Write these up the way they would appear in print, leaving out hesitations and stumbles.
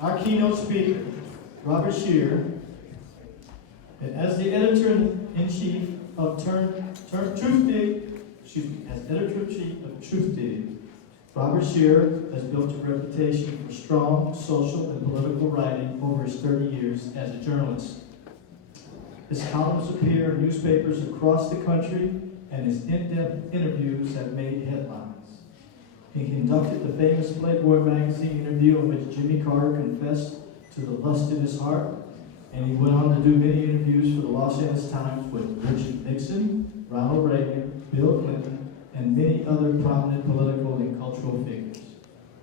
our keynote speaker, Robert Scheer, as the editor-in-chief of editor-in-chief of Truthdig, Robert Scheer has built a reputation for strong social and political writing over his 30 years as a journalist. His columns appear in newspapers across the country, and his in-depth interviews have made headlines. He conducted the famous Playboy magazine interview in which Jimmy Carter confessed to the lust in his heart, and he went on to do many interviews for the Los Angeles Times with Richard Nixon, Ronald Reagan, Bill Clinton, and many other prominent political and cultural figures.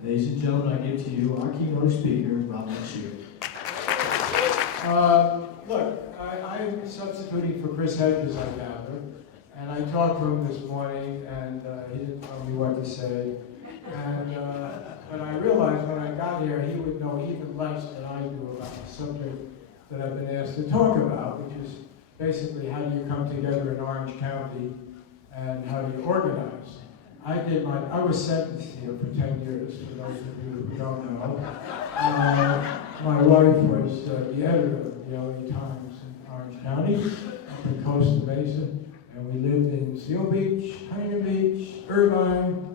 Ladies and gentlemen, I give to you our keynote speaker, Robert Scheer. Look, I'm substituting for Chris Hedges, I gather, and I talked to him this morning, and he didn't tell me what to say. And but I realized when I got here, he would know even less than I do about the subject that I've been asked to talk about, which is basically how do you come together in Orange County and how do you organize. I was sentenced here for 10 years, for those of you who don't know. My wife was the editor of the LA Times in Orange County, up in Costa Mesa, and we lived in Seal Beach, Huntington Beach, Irvine.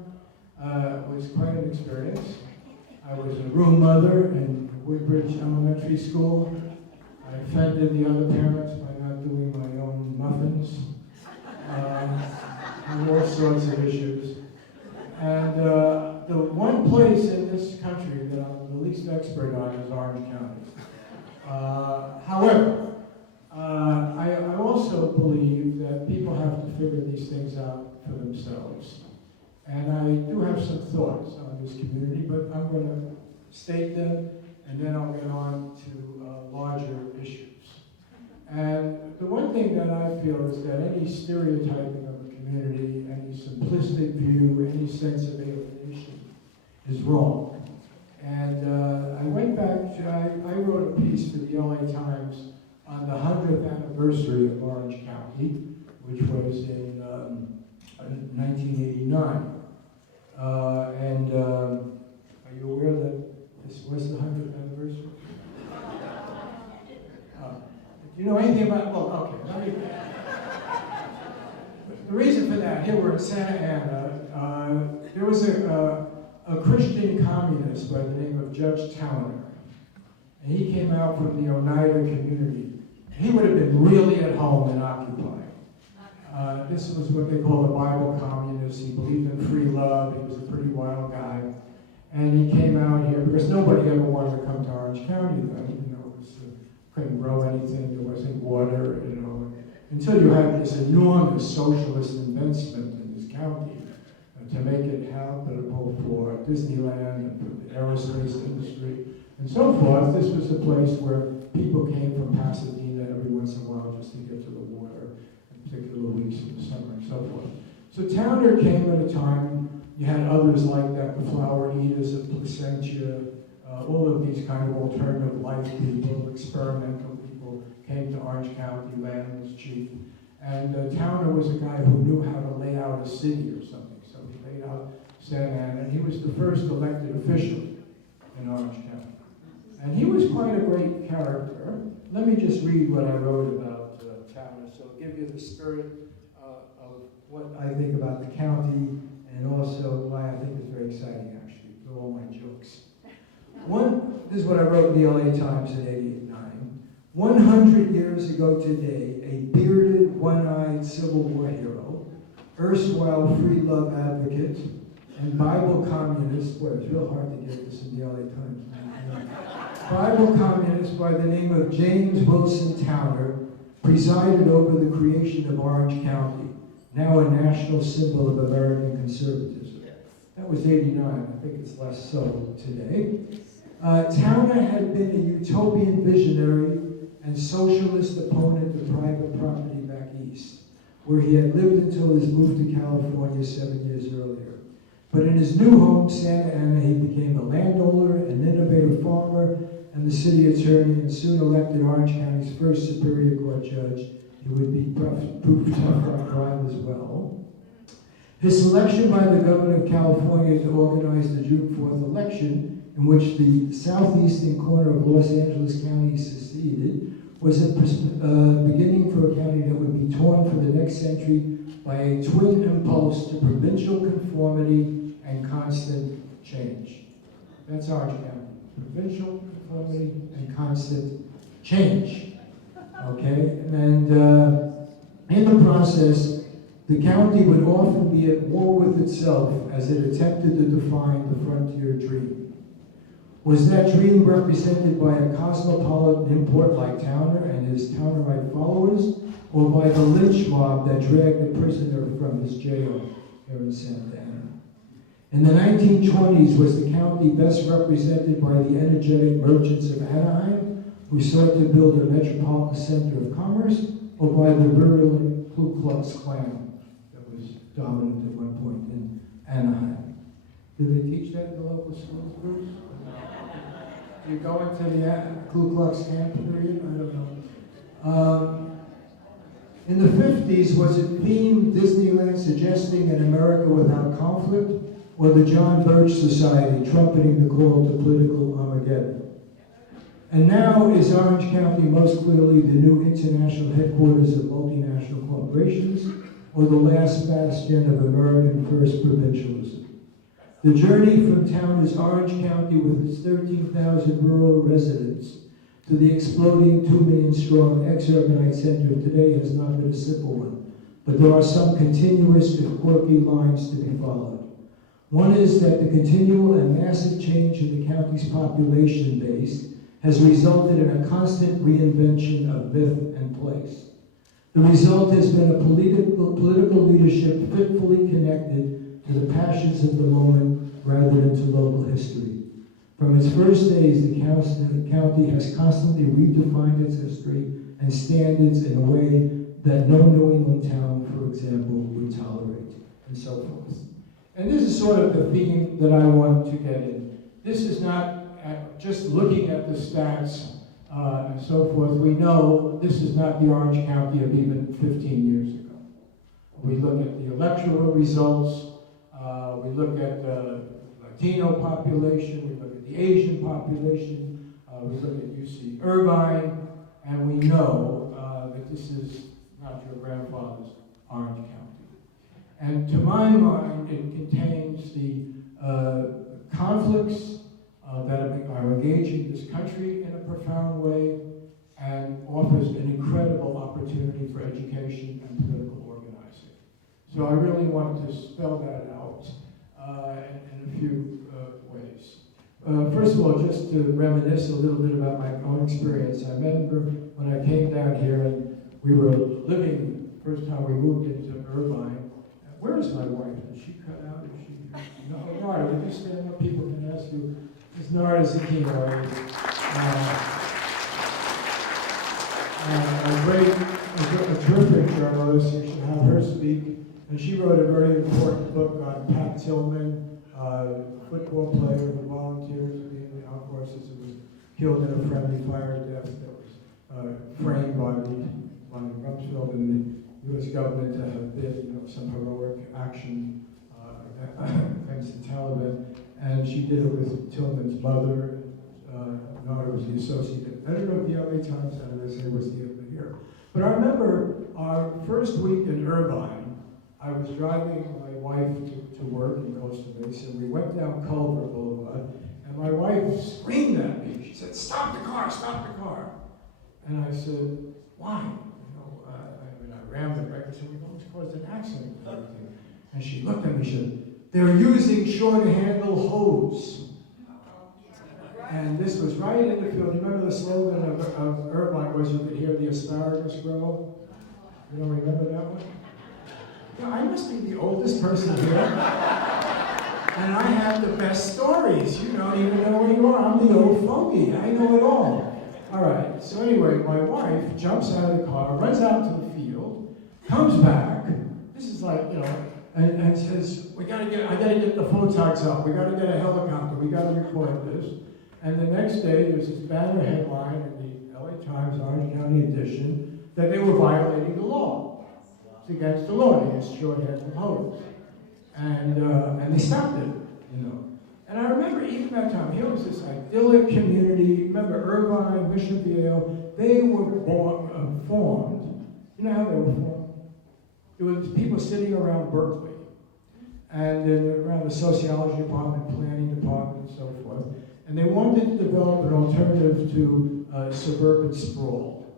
It was quite an experience. I was a room mother in Woodbridge Elementary School. I offended the other parents by not doing my own muffins, and all sorts of issues. And the one place in this country that I'm the least expert on is Orange County. However, I also believe that people have to figure these things out for themselves. And I do have some thoughts on this community, but I'm going to state them, and then I'll get on to larger issues. And the one thing that I feel is that any stereotyping of a community, any simplistic view, any sense of alienation is wrong. And I went back, I wrote a piece for the LA Times on the 100th anniversary of Orange County, which was in 1989. Are you aware that this was the 100th anniversary? Do you know anything about, well, okay, the reason for that, here we're in Santa Ana, there was a Christian communist by the name of Judge Towner, and he came out from the Oneida community. He would have been really at home in Occupy. This was what they call a Bible communist. He believed in free love. He was a pretty wild guy. And he came out here because nobody ever wanted to come to Orange County then. You know, couldn't grow anything. There wasn't water, you know. Until you had this enormous socialist investment in this county to make it habitable for Disneyland and for the aerospace industry and so forth. This was a place where people came from Pasadena every once in a while just to get to the water, in particular weeks in the summer and so forth. So Towner came at a time, you had others like that, the Flower Eaters of Placentia, all of these kind of alternative life people, experimental people came to Orange County, land was cheap. And Towner was a guy who knew how to lay out a city or something. So he laid out Santa Ana, and he was the first elected official in Orange County. And he was quite a great character. Let me just read what I wrote about Towner, so it'll give you the spirit of what I think about the county, and also why I think it's very exciting, actually, for all my jokes. This is what I wrote in the LA Times in '89. 100 years ago today, a bearded, one-eyed Civil War hero, erstwhile free love advocate, and Bible communist, boy, it's real hard to get this in the LA Times. Bible communist by the name of James Wilson Towner presided over the creation of Orange County, now a national symbol of American conservatism. That was '89, I think it's less so today. Towner had been a utopian visionary and socialist opponent of private property back east, where he had lived until his move to California 7 years earlier. But in his new home, Santa Ana, he became a landowner, an innovative farmer, and the city attorney, and soon elected Orange County's first Superior Court judge. He would be proof tough on crime as well. His selection by the governor of California to organize the June 4th election in which the southeastern corner of Los Angeles County seceded was a beginning for a county that would be torn for the next century by a twin impulse to provincial conformity and constant change. That's Orange County. Provincial conformity and constant change. Okay? And in the process, the county would often be at war with itself as it attempted to define the frontier dream. Was that dream represented by a cosmopolitan import like Towner and his Townerite followers, or by the lynch mob that dragged a prisoner from his jail here in Santa Ana? In the 1920s, was the county best represented by the energetic merchants of Anaheim, who sought to build a metropolitan center of commerce, or by the virulent Ku Klux Klan that was dominant at one point in Anaheim? Do they teach that in the local schools, Bruce? Do you go into the Ku Klux Klan period? I don't know. In the 50s, was it themed Disneyland suggesting an America without conflict, or the John Birch Society trumpeting the call to political Armageddon? And now is Orange County most clearly the new international headquarters of multinational corporations, or the last bastion of American first provincialism? The journey from town is Orange County with its 13,000 rural residents to the exploding 2 million strong ex-urbanite center of today has not been a simple one, but there are some continuous and quirky lines to be followed. One is that the continual and massive change in the county's population base has resulted in a constant reinvention of myth and place. The result has been a political leadership fitfully connected to the passions of the moment rather than to local history. From its first days, the county has constantly redefined its history and standards in a way that no New England town, for example, would tolerate, and so forth. And this is sort of the theme that I want to get in. This is not just looking at the stats and so forth. We know this is not the Orange County of even 15 years ago. We look at the electoral results, we look at the Latino population, we look at the Asian population, we look at UC Irvine, and we know that this is not your grandfather's Orange County. And to my mind, it contains the conflicts that are engaging this country in a profound way and offers an incredible opportunity for education and political organizing. So I really wanted to spell that out in a few ways. First of all, just to reminisce a little bit about my own experience. I remember when I came down here and we were living, first time we moved into Irvine. Where is my wife? Did she cut out? Is she? No, Nara, would you stand up? People can ask you. Ms. Nara is a keynote. A terrific journalist. You should have her speak. And she wrote a very important book on Pat Tillman, football player who volunteered to be in the armed forces and was killed in a friendly fire death that was framed by Rumsfeld and the U.S. government to have been, some heroic action against the Taliban. And she did it with Tillman's mother. Nara was the associate editor of the LA Times, and as I say, was the editor here. But I remember our first week in Irvine, I was driving my wife to work in Costa Mesa, and we went down Culver Boulevard, and my wife screamed at me. She said, "Stop the car, stop the car." And I said, "Why?" I rammed the brake. I said, "We're going to cause an accident." And she looked at me, she said, "They're using short-handle hose." And this was right in the field. You remember the slogan of Irvine was, "You could hear the asparagus grow"? You don't remember that one? Yeah, I must be the oldest person here. And I have the best stories. You don't even know where you are. I'm the old fogey. I know it all. All right, so anyway, my wife jumps out of the car, runs out to the field, comes back. This is like, and says, I gotta get the photogs up. We gotta get a helicopter. We gotta record this. And the next day, there's this banner headline in the LA Times Orange County edition that they were violating the law. It's against the law. They used short-handled hose, and they stopped it. And I remember even that time, here was this idyllic community. Remember Irvine, Mission Viejo, they were formed. You know how they were formed? There was people sitting around Berkeley, and around the sociology department, planning department, and so forth. And they wanted to develop an alternative to suburban sprawl.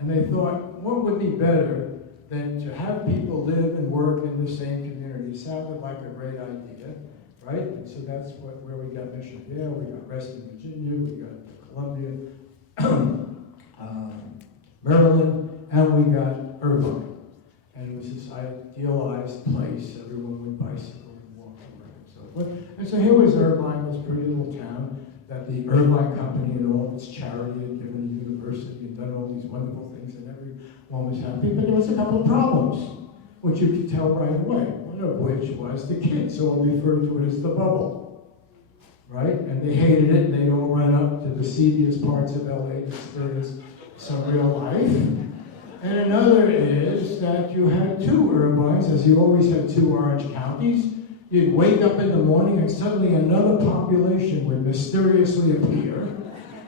And they thought, what would be better than to have people live and work in the same community? Sounded like a great idea, right? And so that's where we got Mission Viejo, we got Reston, Virginia, we got Columbia, Maryland, and we got Irvine. And it was this idealized place. Everyone would bicycle and walk around and so forth. And so here was Irvine, this pretty little town that the Irvine Company and all of its charity had given a university and done all these wonderful things, and everyone was happy. But there was a couple of problems, which you could tell right away. One of which was the kids all referred to it as the bubble, right? And they hated it, and they'd all run up to the seediest parts of LA to experience some real life. And another is that you had two Irvines, as you always had two Orange counties. You'd wake up in the morning and suddenly another population would mysteriously appear,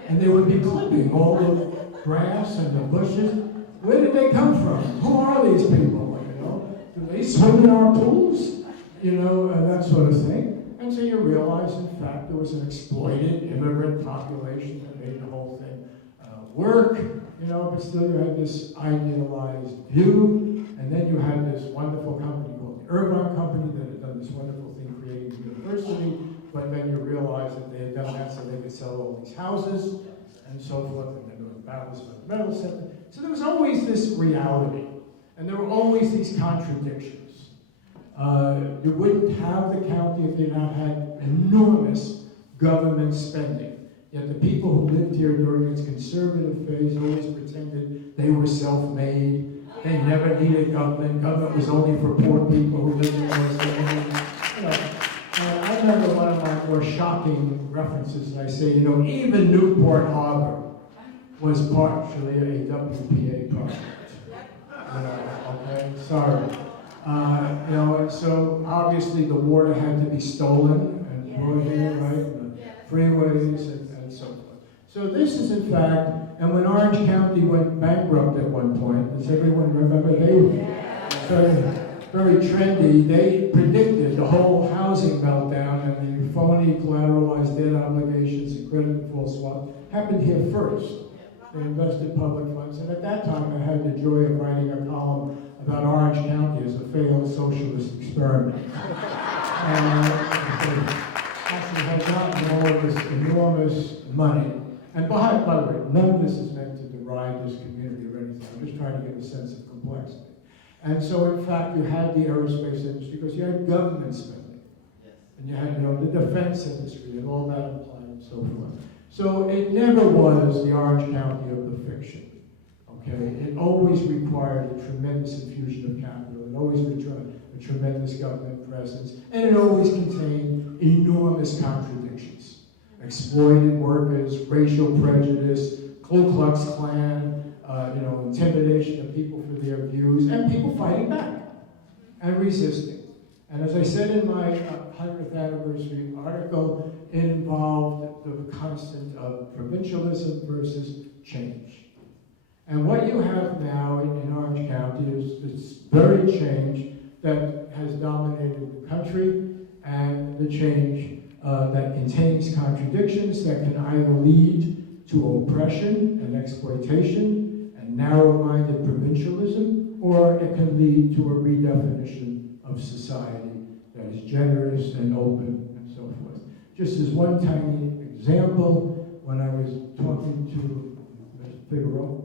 and they would be clipping all the grass and the bushes. Where did they come from? Who are these people? You know, do they swim in our pools? You know, and that sort of thing. And so you realize, in fact, there was an exploited immigrant population that made the whole thing work. You know, but still you had this idealized view, and then you had this wonderful company called the Irvine Company that had done this wonderful thing creating the university, but then you realize that they had done that so they could sell all these houses and so forth, and then there were battles for the medical center. So there was always this reality, and there were always these contradictions. You wouldn't have the county if they not had enormous government spending. Yet the people who lived here during its conservative phase always pretended they were self-made. They never needed government. Government was only for poor people who lived in those areas. You know, and I remember one of my more shocking references, and I say, you know, even Newport Harbor was partially a WPA project. You know, okay, sorry. You know, and so obviously the water had to be stolen and brought here, right? And the freeways and so forth. So this is in fact, and when Orange County went bankrupt at one point, does everyone remember? They were very trendy. They predicted the whole housing meltdown and the phony collateralized debt obligations and credit default swap happened here first. They invested public funds, and at that time I had the joy of writing a column about Orange County as a failed socialist experiment. And actually had gotten all of this enormous money. And by the way, none of this is meant to deride this community or anything. I'm just trying to get a sense of complexity. And so, in fact, you had the aerospace industry because you had government spending. And you had, you know, the defense industry and all that applied and so forth. So it never was the Orange County of the fiction. Okay? It always required a tremendous infusion of capital. It always required a tremendous government presence. And it always contained enormous contradictions. Exploited workers, racial prejudice, Ku Klux Klan, you know, intimidation of people for their views, and people fighting back and resisting. And as I said in my 100th anniversary article, it involved the constant of provincialism versus change. And what you have now in Orange County is this very change that has dominated the country, and the change that contains contradictions that can either lead to oppression and exploitation and narrow-minded provincialism, or it can lead to a redefinition of society that is generous and open and so forth. Just as one tiny example, when I was talking to Ms. Figueroa,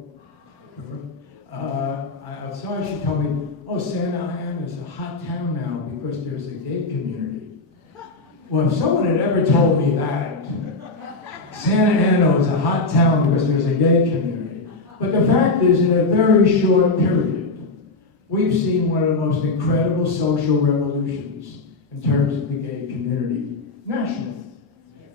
outside she told me, oh, Santa Ana is a hot town now because there's a gay community. Well, if someone had ever told me that, Santa Ana is a hot town because there's a gay community. But the fact is, in a very short period, we've seen one of the most incredible social revolutions in terms of the gay community nationally.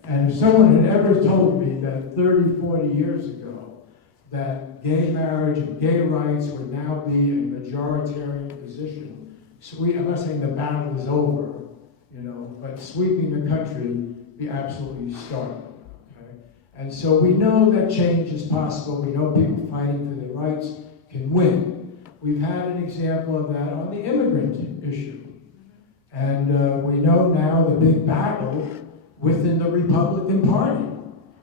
And if someone had ever told me that 30, 40 years ago, that gay marriage and gay rights would now be a majoritarian position, I'm not saying the battle is over, you know, but sweeping the country, be absolutely stark. Okay? And so we know that change is possible. We know people fighting for their rights can win. We've had an example of that on the immigrant issue. And we know now the big battle within the Republican Party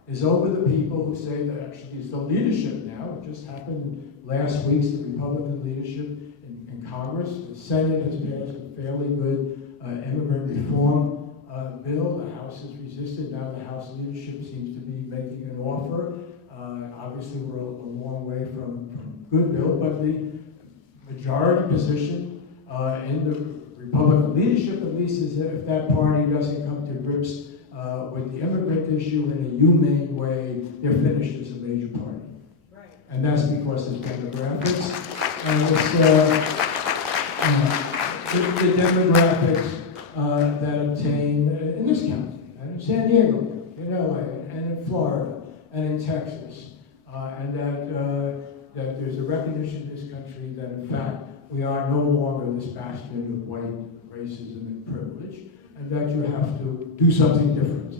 is over the people who say that actually it's the leadership now. It just happened last week, the Republican leadership in Congress. The Senate has passed a fairly good immigrant reform bill. The House has resisted. Now the House leadership seems to be making an offer. Obviously, we're a long way from good bill, but the majority position in the Republican leadership, at least, is that if that party doesn't come to grips with the immigrant issue in a humane way, they're finished as a major party. Right. And that's because of demographics. And it's the demographics that obtain in this county, and in San Diego, in LA, and in Florida, and in Texas. And that there's a recognition in this country that, in fact, we are no longer this bastion of white racism and privilege, and that you have to do something different.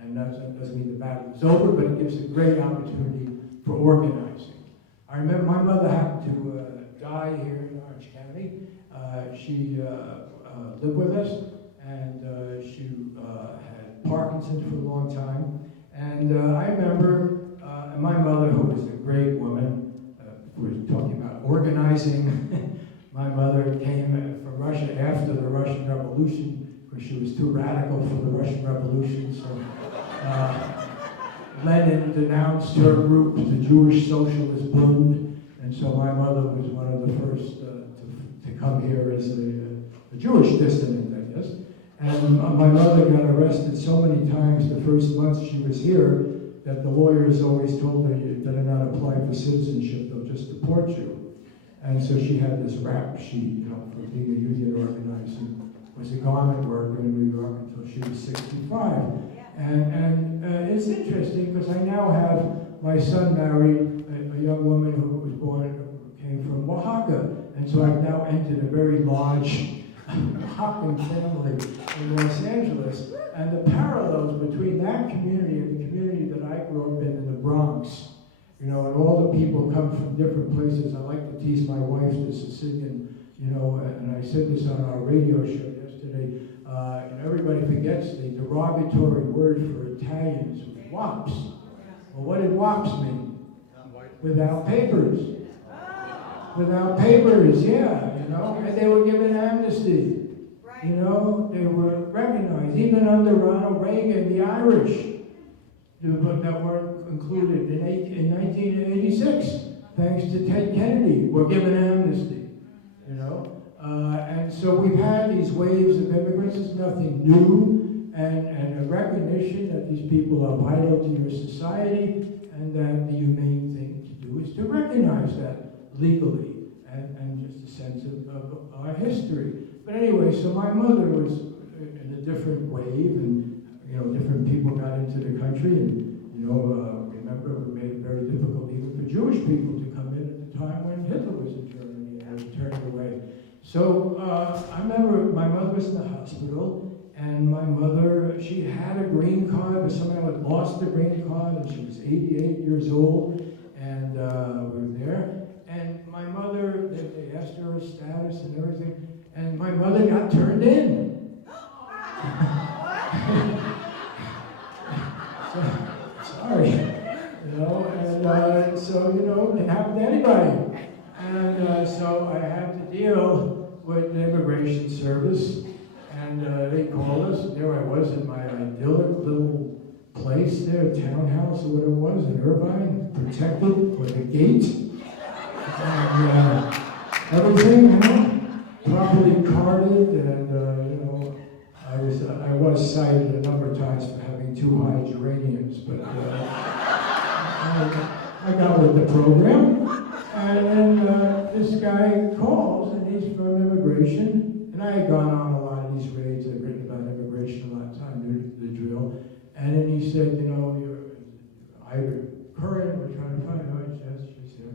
And that doesn't mean the battle is over, but it gives a great opportunity for organizing. I remember my mother happened to die here in Orange County. She lived with us, and she had Parkinson's for a long time. And I remember my mother, who was a great woman, we're talking about organizing. My mother came from Russia after the Russian Revolution, because she was too radical for the Russian Revolution. So Lenin denounced her group, the Jewish Socialist Bund, and so my mother was one of the first to come here as a Jewish dissident, I guess. And my mother got arrested so many times the first months she was here that the lawyers always told her, you better not apply for citizenship, they'll just deport you. And so she had this rap sheet, for being a union organizer. Was a garment worker in New York until she was 65. And it's interesting because I now have my son married a young woman who came from Oaxaca. And so I've now entered a very large Oaxacan family in Los Angeles. And the parallels between that community and the community that I grew up in the Bronx, and all the people come from different places. I like to tease my wife, the Sicilian, and I said this on our radio show yesterday, everybody forgets the derogatory word for Italians, wops. Well, what did wops mean? Without papers. Without papers, yeah, and they were given amnesty. They were recognized, even under Ronald Reagan, the Irish, that were included in 1986, thanks to Ted Kennedy, were given amnesty, And so we've had these waves of immigrants. It's nothing new, and a recognition that these people are vital to your society, and that the humane thing to do is to recognize that legally, and just a sense of our history. But anyway, so my mother was in a different wave, and different people got into the country, and remember, we made it very difficult even for Jewish people to come in at the time when Hitler was in Germany and was turned away. So I remember my mother was in the hospital, and my mother, she had a green card, but somehow had lost the green card, and she was 88 years old, and we were there. And my mother, they asked her status and everything, and my mother got turned in. Sorry, and so, it happened to anybody. And so I had to deal with the Immigration Service, and they called us. There I was in my idyllic little place there, townhouse or what it was in Irvine, protected with a gate. And everything, properly carded, and I was cited a number of times for having too high geraniums, but I got with the program. And this guy calls, and he's from immigration, and I had gone on a lot of these raids. I've written about immigration a lot of time, knew the drill. And then he said, you're either current, we're trying to find out, yes, she's here.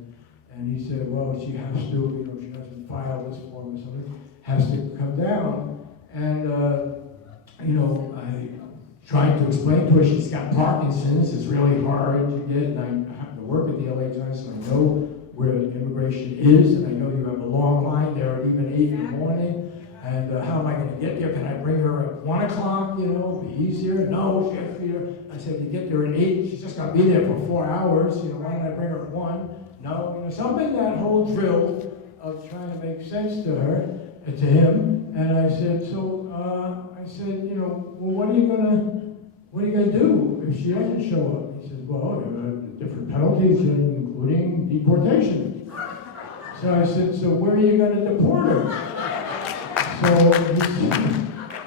And he said, well, she has to, she hasn't filed this form or something, has to come down. And, trying to explain to her she's got Parkinson's. It's really hard to get, and I happen to work at the LA Times, so I know where immigration is, and I know you have a long line there at even 8 in the morning. And how am I going to get there? Can I bring her at 1 o'clock, you know, be easier? No, she has to be there. I said, you get there at 8, she's just got to be there for 4 hours, you know, why don't I bring her at 1? No, you know, something, that whole drill of trying to make sense to her, to him. And I said, you know, well, what are you gonna do if she doesn't show up? He says, well, there are different penalties, including deportation. So I said, so where are you gonna deport her? So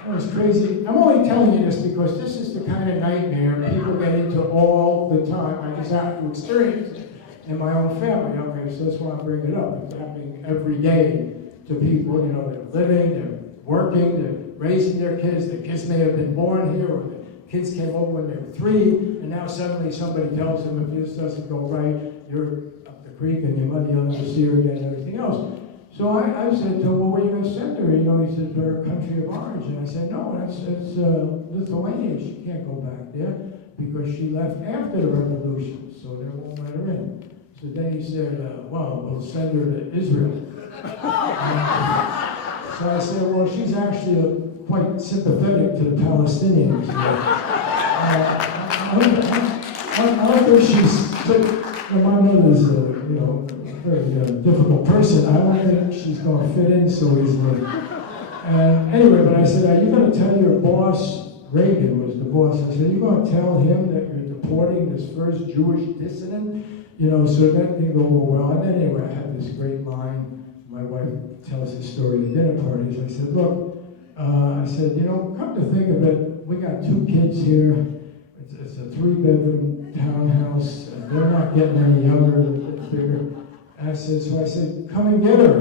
that was crazy. I'm only telling you this because this is the kind of nightmare people get into all the time. I just have to experience it in my own family. Okay, so that's why I'm bringing it up. It's happening every day to people. You know, they're living, they're working, they're raising their kids. Their kids may have been born here, or the kids came over when they were 3, and now suddenly somebody tells them if this doesn't go right, you're up the creek and your mother, you'll never see her again, and everything else. So I said to him, well, where are you going to send her? You know, he said, to her country of origin. I said, no, it's Lithuania. She can't go back there because she left after the revolution, so they won't let her in. So then he said, well, we'll send her to Israel. So I said, well, she's actually quite sympathetic to the Palestinians. I don't think she's, my mother's, you know, very difficult person. I don't think she's going to fit in so easily. Anyway, but I said, are you going to tell your boss, Reagan was the boss, I said, are you going to tell him that you're deporting this first Jewish dissident? You know, so that didn't go over well. And then anyway, I had this great line. My wife tells this story at dinner parties. I said, look, I said, you know, come to think of it, we got 2 kids here. It's a 3-bedroom townhouse. And they're not getting any younger, they're getting bigger. And I said, come and get her.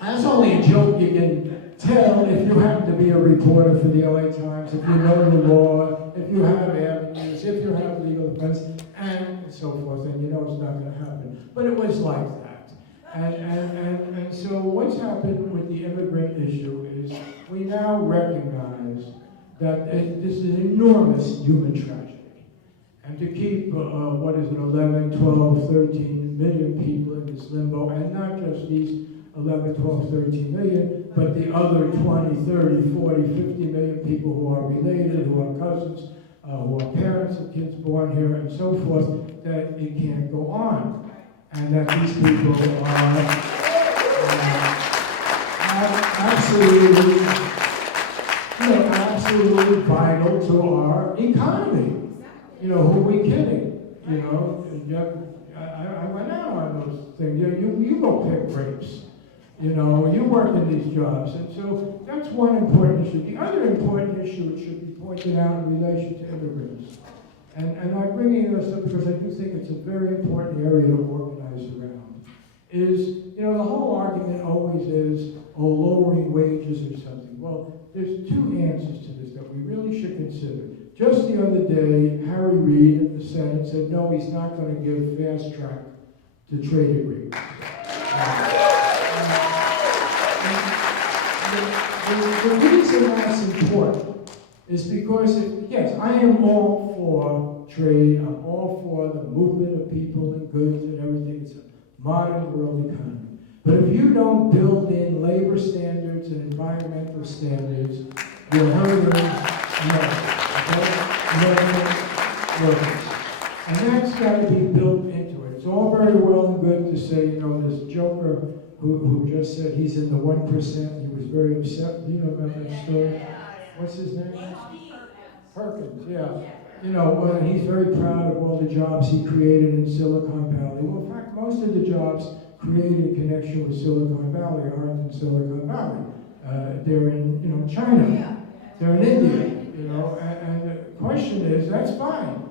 That's only a joke you can tell if you happen to be a reporter for the LA Times, if you know the law, if you have avenues, if you have legal defense, and so forth, and you know it's not going to happen. But it was like that. And so what's happened with the immigrant issue is we now recognize that this is an enormous human tragedy. And to keep, 11, 12, 13 million people in this limbo, and not just these 11, 12, 13 million, but the other 20, 30, 40, 50 million people who are related, who are cousins, who are parents of kids born here, and so forth, that it can't go on. And that these people are absolutely vital to our economy. You know, who are we kidding? You know, I went out on those things. You go pick grapes. You know, you work in these jobs. And so that's one important issue. The other important issue which should be pointed out in relation to immigrants, and I'm bringing this up because I do think it's a very important area to organize around, is, you know, the whole argument always is, oh, lowering wages or something. Well, there's 2 answers to this that we really should consider. Just the other day, Harry Reid in the Senate said, no, he's not going to give fast track to trade agreements. The reason that's important is because, yes, I am all for trade, I'm all for the movement of people and goods and everything. It's a modern world economy. But if you don't build in labor standards and environmental standards, you're hurting workers. And that's got to be built into it. It's all very well and good to say, you know, this joker who just said he's in the 1%, he was very upset. Do you know about that story? What's his name? Perkins, yeah. You know, he's very proud of all the jobs he created in Silicon Valley. Well, in fact, most of the jobs created in connection with Silicon Valley aren't in Silicon Valley. They're in, you know, China. They're in India, you know, and the question is, that's fine.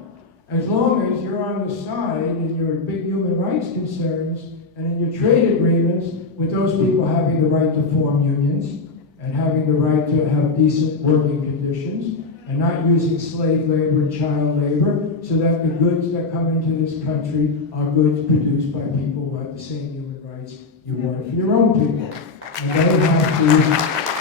As long as you're on the side in your big human rights concerns and in your trade agreements with those people having the right to form unions and having the right to have decent working conditions and not using slave labor and child labor, so that the goods that come into this country are goods produced by people who have the same human rights you want for your own people. And they have to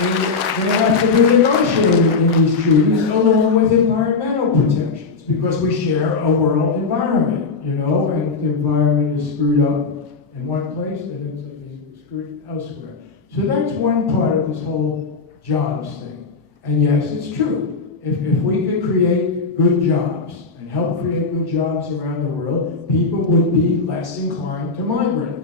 they have to be negotiated in these treaties along with environmental protections because we share a world environment, you know, and if the environment is screwed up in one place, then it's being screwed elsewhere. So that's one part of this whole jobs thing. And yes, it's true. If we could create good jobs and help create good jobs around the world, people would be less inclined to migrate.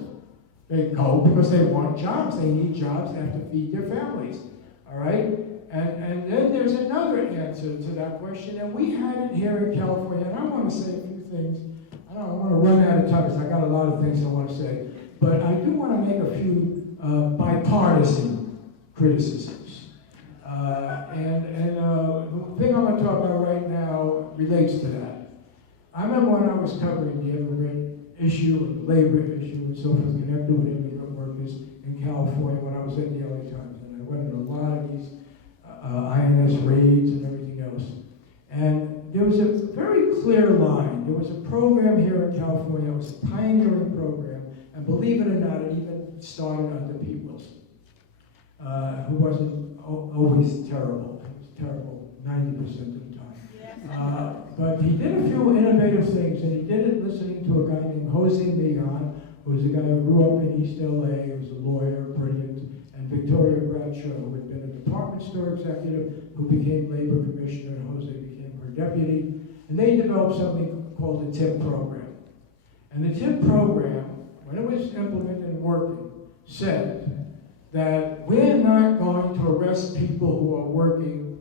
They go because they want jobs. They need jobs. They have to feed their families. All right? And then there's another answer to that question, and we had it here in California. And I want to say a few things. I don't want to run out of time because I got a lot of things I want to say. But I do want to make a few bipartisan criticisms. The thing I'm going to talk about right now relates to that. I remember when I was covering the immigrant issue and the labor issue and so forth connected with immigrant workers in California when I was at the LA Times. And I went into a lot of these INS raids and everything else. And there was a very clear line. There was a program here in California. It was a pioneering program. And believe it or not, it even started under Pete Wilson, who wasn't always terrible. He was terrible 90% of the time. But he did a few innovative things, and he did it listening to a guy named Jose Millán, who was a guy who grew up in East LA, who was a lawyer, brilliant, and Victoria Bradshaw, who had been a department store executive, who became labor commissioner, and Jose became her deputy. And they developed something called the TIP program. And the TIP program, when it was implemented and working, said that we're not going to arrest people who are working.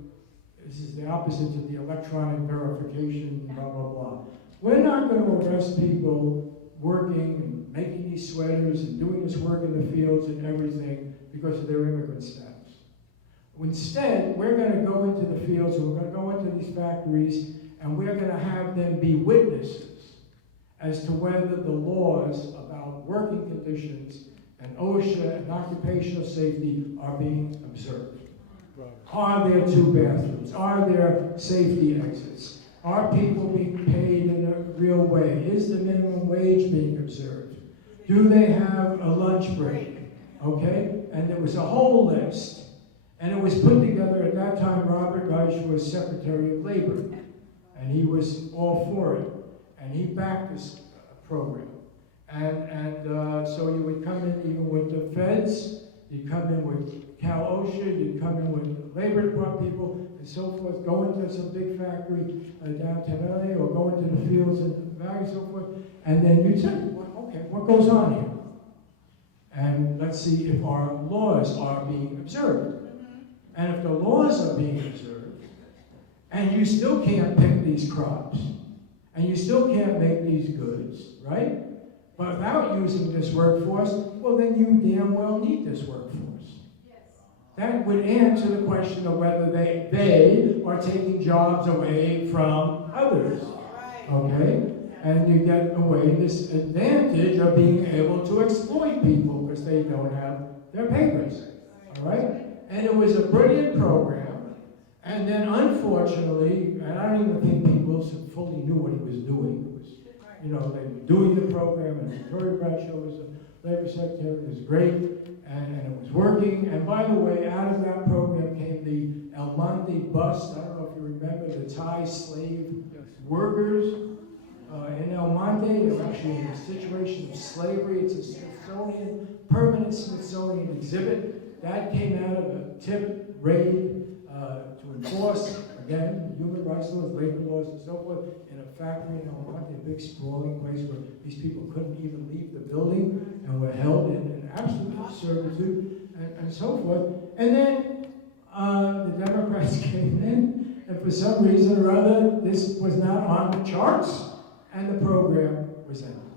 This is the opposite of the electronic verification, blah, blah, blah. We're not going to arrest people working and making these sweaters and doing this work in the fields and everything because of their immigrant status. Instead, we're going to go into the fields and we're going to go into these factories and we're going to have them be witnesses as to whether the laws about working conditions and OSHA and occupational safety are being observed. Are there two bathrooms? Are there safety exits? Are people being paid in a real way? Is the minimum wage being observed? Do they have a lunch break? Okay? And there was a whole list. And it was put together at that time. Robert Geich was Secretary of Labor. And he was all for it. And he backed this program. So you would come in even with the feds, you'd come in with Cal OSHA, you'd come in with labor department people, and so forth, go into some big factory downtown LA, or go into the fields in the valley, and so forth, and then you'd say, well, okay, what goes on here? And let's see if our laws are being observed. And if the laws are being observed, and you still can't pick these crops, and you still can't make these goods, right? But without using this workforce, well, then you damn well need this workforce. Yes. That would answer the question of whether they are taking jobs away from others. Okay? And you get away this advantage of being able to exploit people because they don't have their papers. All right? And it was a brilliant program. And then, unfortunately, and I don't even think Pete Wilson fully knew what he was doing. It was, you know, they were doing the program, and Victoria Bradshaw was the labor secretary. It was great, and it was working. And by the way, out of that program came the El Monte bust. I don't know if you remember the Thai slave workers in El Monte. They were actually in a situation of slavery. It's a Smithsonian, permanent Smithsonian exhibit. That came out of a TIP raid to enforce, again, human rights laws, labor laws, and so forth, in a factory in El Monte, a big sprawling place where these people couldn't even leave the building and were held in absolute servitude, and so forth. And then the Democrats came in, and for some reason or other, this was not on the charts, and the program was ended.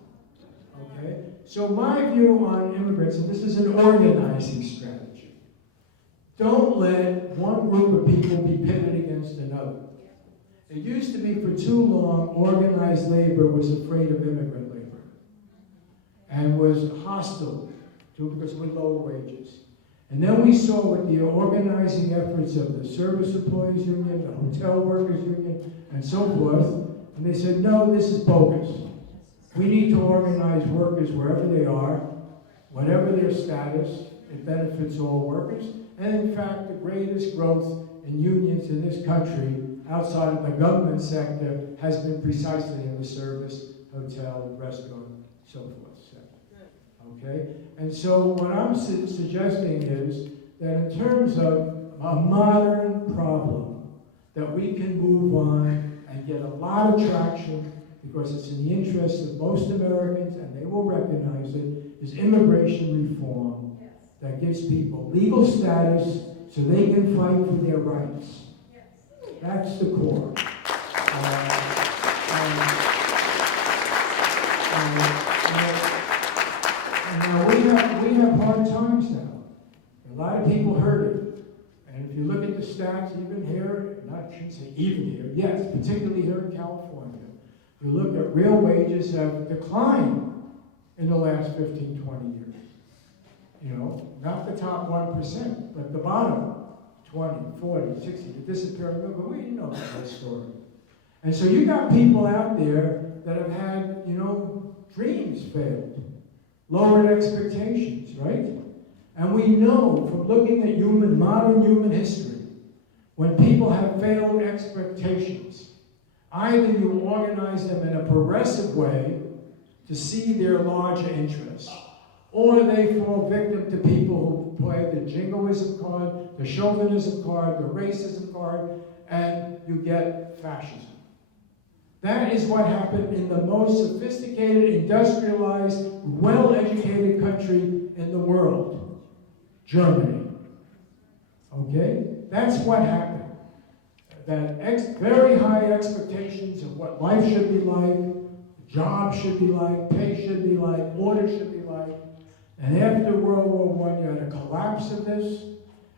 Okay? So my view on immigrants, and this is an organizing strategy, don't let one group of people be pitted against another. It used to be for too long, organized labor was afraid of immigrant labor and was hostile to it because with low wages. And then we saw with the organizing efforts of the Service Employees Union, the Hotel Workers Union, and so forth, and they said, no, this is bogus. We need to organize workers wherever they are, whatever their status, it benefits all workers. And in fact, greatest growth in unions in this country outside of the government sector has been precisely in the service, hotel, restaurant, so forth sector. Okay? And so what I'm suggesting is that in terms of a modern problem, that we can move on and get a lot of traction because it's in the interest of most Americans, and they will recognize it, is immigration reform that gives people legal status so they can fight for their rights. That's the core. Now we have hard times now. A lot of people heard it. And if you look at the stats, even here, I shouldn't say even here, yes, particularly here in California, you look at real wages have declined in the last 15, 20 years. You know, not the top 1%, but the bottom 20, 40, 60, the disappearing number. We know that story. And so you got people out there that have had, you know, dreams failed, lowered expectations, right? And we know from looking at modern human history, when people have failed expectations, either you organize them in a progressive way to see their larger interests, or they fall victim to people who play the jingoism card, the chauvinism card, the racism card, and you get fascism. That is what happened in the most sophisticated, industrialized, well-educated country in the world, Germany. Okay? That's what happened. That very high expectations of what life should be like, job should be like, pay should be like, order should be like. And after World War I, you had a collapse of this,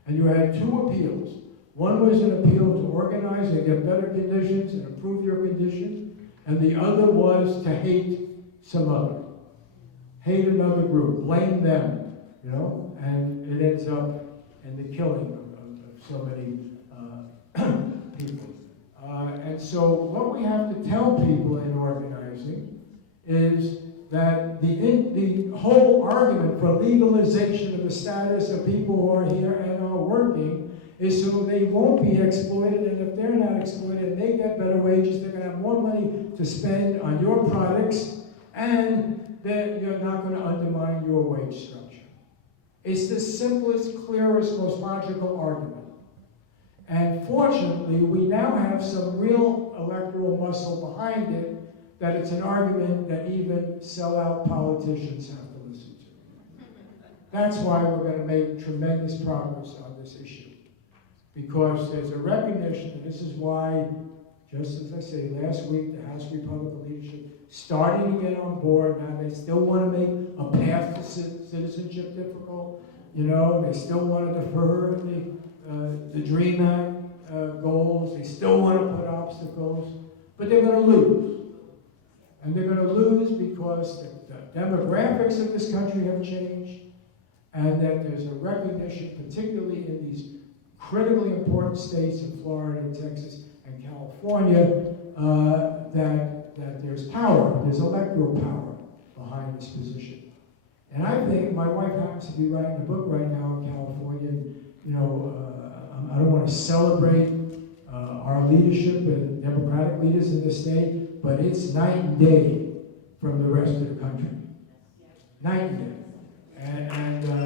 and you had two appeals. One was an appeal to organize and get better conditions and improve your condition, and the other was to hate some other. Hate another group, blame them, you know, and it ends up in the killing of so many people. And so what we have to tell people in organizing is that the whole argument for legalization of the status of people who are here and are working is so they won't be exploited, and if they're not exploited and they get better wages, they're going to have more money to spend on your products, and then you're not going to undermine your wage structure. It's the simplest, clearest, most logical argument. And fortunately, we now have some real electoral muscle behind it, that it's an argument that even sellout politicians have to listen to. That's why we're going to make tremendous progress on this issue. Because there's a recognition, and this is why, just as I say, last week, the House Republican leadership starting to get on board. Now they still want to make a path to citizenship difficult. You know, they still want to defer the DREAM Act goals. They still want to put obstacles, but they're going to lose. And they're going to lose because the demographics of this country have changed, and that there's a recognition, particularly in these critically important states of Florida and Texas and California, that there's power, there's electoral power behind this position. And I think my wife happens to be writing a book right now in California. And, you know, I don't want to celebrate our leadership and Democratic leaders in the state, but it's night and day from the rest of the country. Night and day. And you know,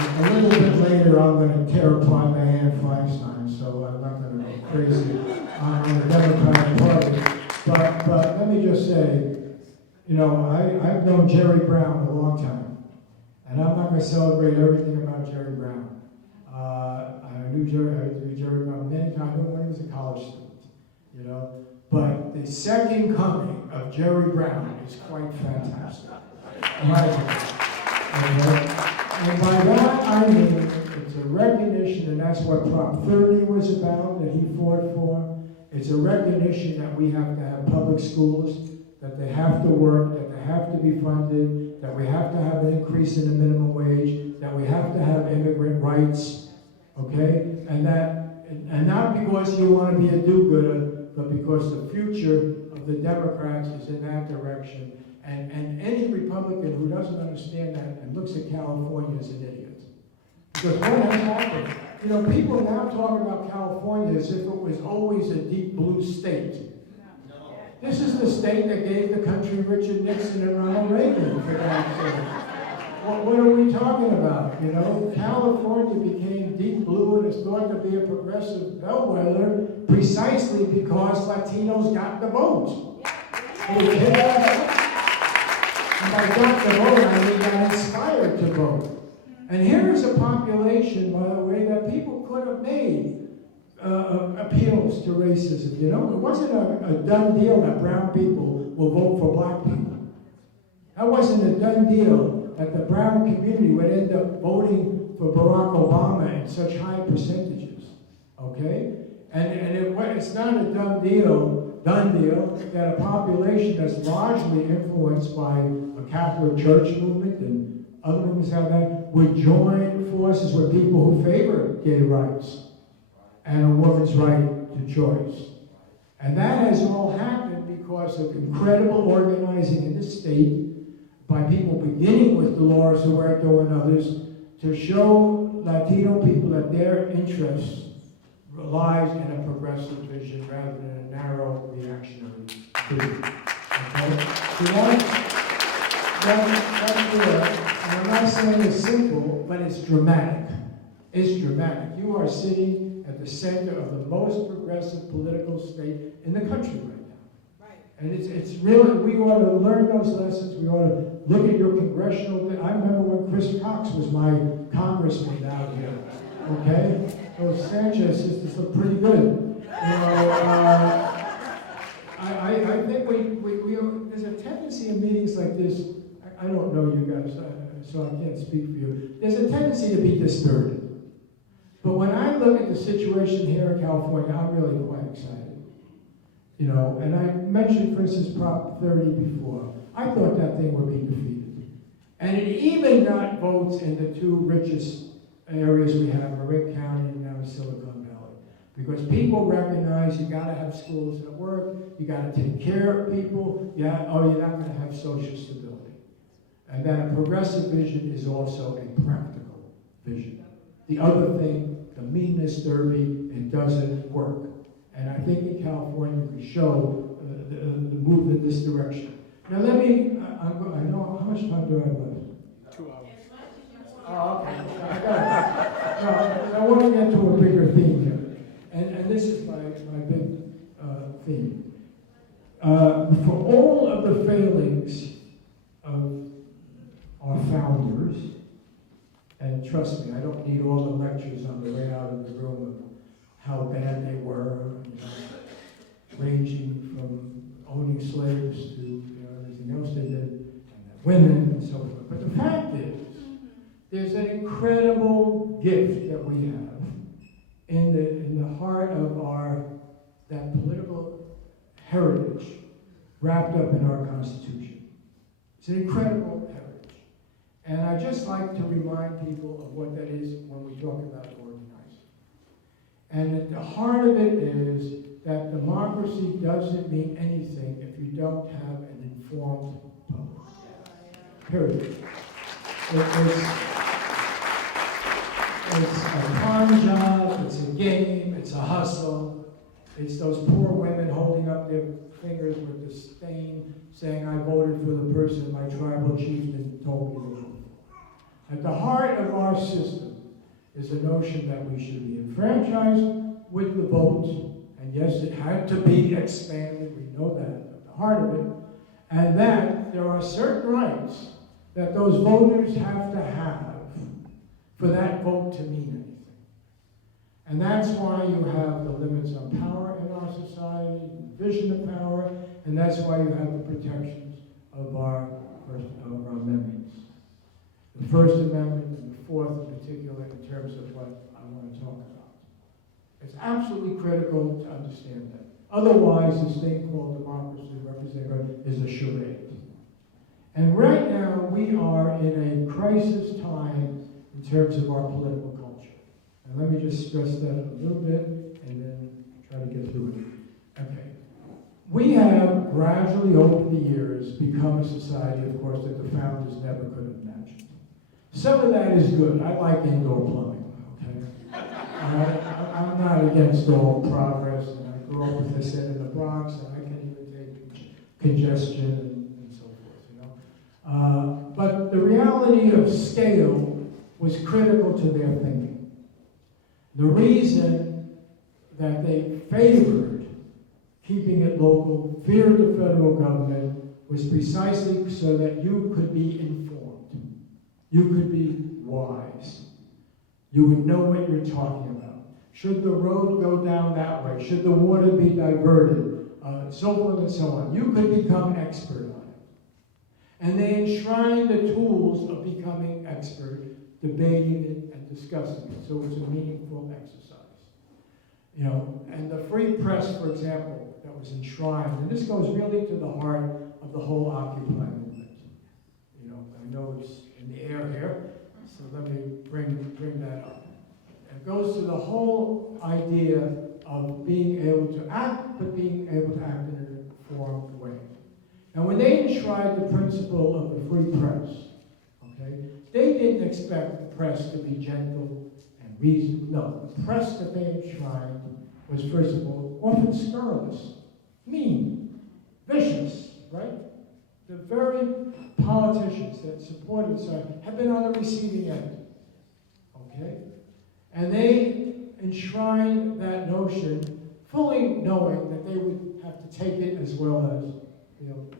a little bit later, I'm going to tear apart Dianne Feinstein, so I'm not going to go crazy on the Democratic Party. But let me just say, you know, I've known Jerry Brown a long time, and I'm not going to celebrate everything about Jerry Brown. I knew Jerry Brown many times when he was a college student, you know. But the second coming of Jerry Brown is quite fantastic. And by that I mean it's a recognition, and that's what Prop 30 was about, that he fought for. It's a recognition that we have to have public schools, that they have to work, that they have to be funded, that we have to have an increase in the minimum wage, that we have to have immigrant rights, okay? And not because you want to be a do-gooder, but because the future of the Democrats is in that direction. And any Republican who doesn't understand that and looks at California is an idiot. Because what has happened, you know, people now talk about California as if it was always a deep blue state. This is the state that gave the country Richard Nixon and Ronald Reagan, for God's sake. What are we talking about? You know, California became deep blue and is thought to be a progressive bellwether precisely because Latinos got the vote. And by got the vote, I mean got inspired to vote. And here is a population, by the way, that people could have made appeals to racism. You know, it wasn't a done deal that brown people will vote for black people. That wasn't a done deal that the brown community would end up voting for Barack Obama in such high percentages. Okay? And it's not a done deal that a population that's largely influenced by a Catholic Church movement and other movements like that would join forces with people who favor gay rights and a woman's right to choice. And that has all happened because of incredible organizing in the state by people beginning with Dolores Huerta and others to show Latino people that their interests lies in a progressive vision rather than a narrow reactionary vision. Okay? So that's good. And I'm not saying it's simple, but it's dramatic. It's dramatic. You are sitting at the center of the most progressive political state in the country right now. Right. And it's really, we ought to learn those lessons. We ought to look at your congressional, I remember when Chris Cox was my congressman out here. Okay? Those Sanchez sisters look pretty good. You know, I think there's a tendency in meetings like this, I don't know you guys, so I can't speak for you. There's a tendency to be dispirited. But when I look at the situation here in California, I'm really quite excited. You know, and I mentioned, for instance, Prop 30 before. I thought that thing would be defeated. And it even got votes in the two richest areas we have, Marin County and now Silicon Valley. Because people recognize you gotta have schools that work, you gotta take care of people, you're not gonna have social stability. And that a progressive vision is also a practical vision. The other thing, the meanness derby, it doesn't work. And I think in California we show the move in this direction. Now let me, I know, how much time do I have left? 2 hours. Oh, okay. I want to get to a bigger theme here. And this is my big theme. For all of the failings of our founders, and trust me, I don't need all the lectures on the way out of the room of how bad they were, you know, ranging from owning slaves to everything else they did, and women and so forth. But the fact is, there's an incredible gift that we have in the heart of that political heritage wrapped up in our Constitution. It's an incredible heritage. And I just like to remind people of what that is when we talk about organizing. And at the heart of it is that democracy doesn't mean anything if you don't have an informed public. Period. It's a con job, it's a game, it's a hustle. It's those poor women holding up their fingers with disdain, saying, I voted for the person my tribal chieftain told me to vote for. At the heart of our system is the notion that we should be enfranchised with the vote, and yes, it had to be expanded, we know that, at the heart of it, and that there are certain rights that those voters have to have for that vote to mean anything. And that's why you have the limits on power in our society, the division of power, and that's why you have the protections of our amendments. The First Amendment and the Fourth in particular in terms of what I want to talk about. It's absolutely critical to understand that. Otherwise, this thing called democracy representative is a charade. And right now, we are in a crisis time in terms of our political culture. And let me just stress that a little bit and then try to get through it. Okay. We have gradually over the years become a society, of course, that the founders never could have imagined. Some of that is good. I like indoor plumbing, okay? I'm not against all progress, and I grew up, as I said, in the Bronx, and I can even take congestion and so forth, you know? But the reality of scale was critical to their thinking. The reason that they favored keeping it local, feared the federal government, was precisely so that you could be informed. You could be wise. You would know what you're talking about. Should the road go down that way? Should the water be diverted? So forth and so on. You could become expert on it. And they enshrined the tools of becoming expert, debating it and discussing it. So it's a meaningful exercise. You know, and the free press, for example, that was enshrined, and this goes really to the heart of the whole Occupy movement. You know, I know it's in the air here, so let me bring that up. It goes to the whole idea of being able to act, but being able to act in an informed way. And when they enshrined the principle of the free press, okay, they didn't expect the press to be gentle and reasonable. No, the press that they enshrined was, first of all, often scurrilous, mean, vicious, right? The very politicians that supported Scheer have been on the receiving end, okay? And they enshrined that notion, fully knowing that they would have to take it as well as the other.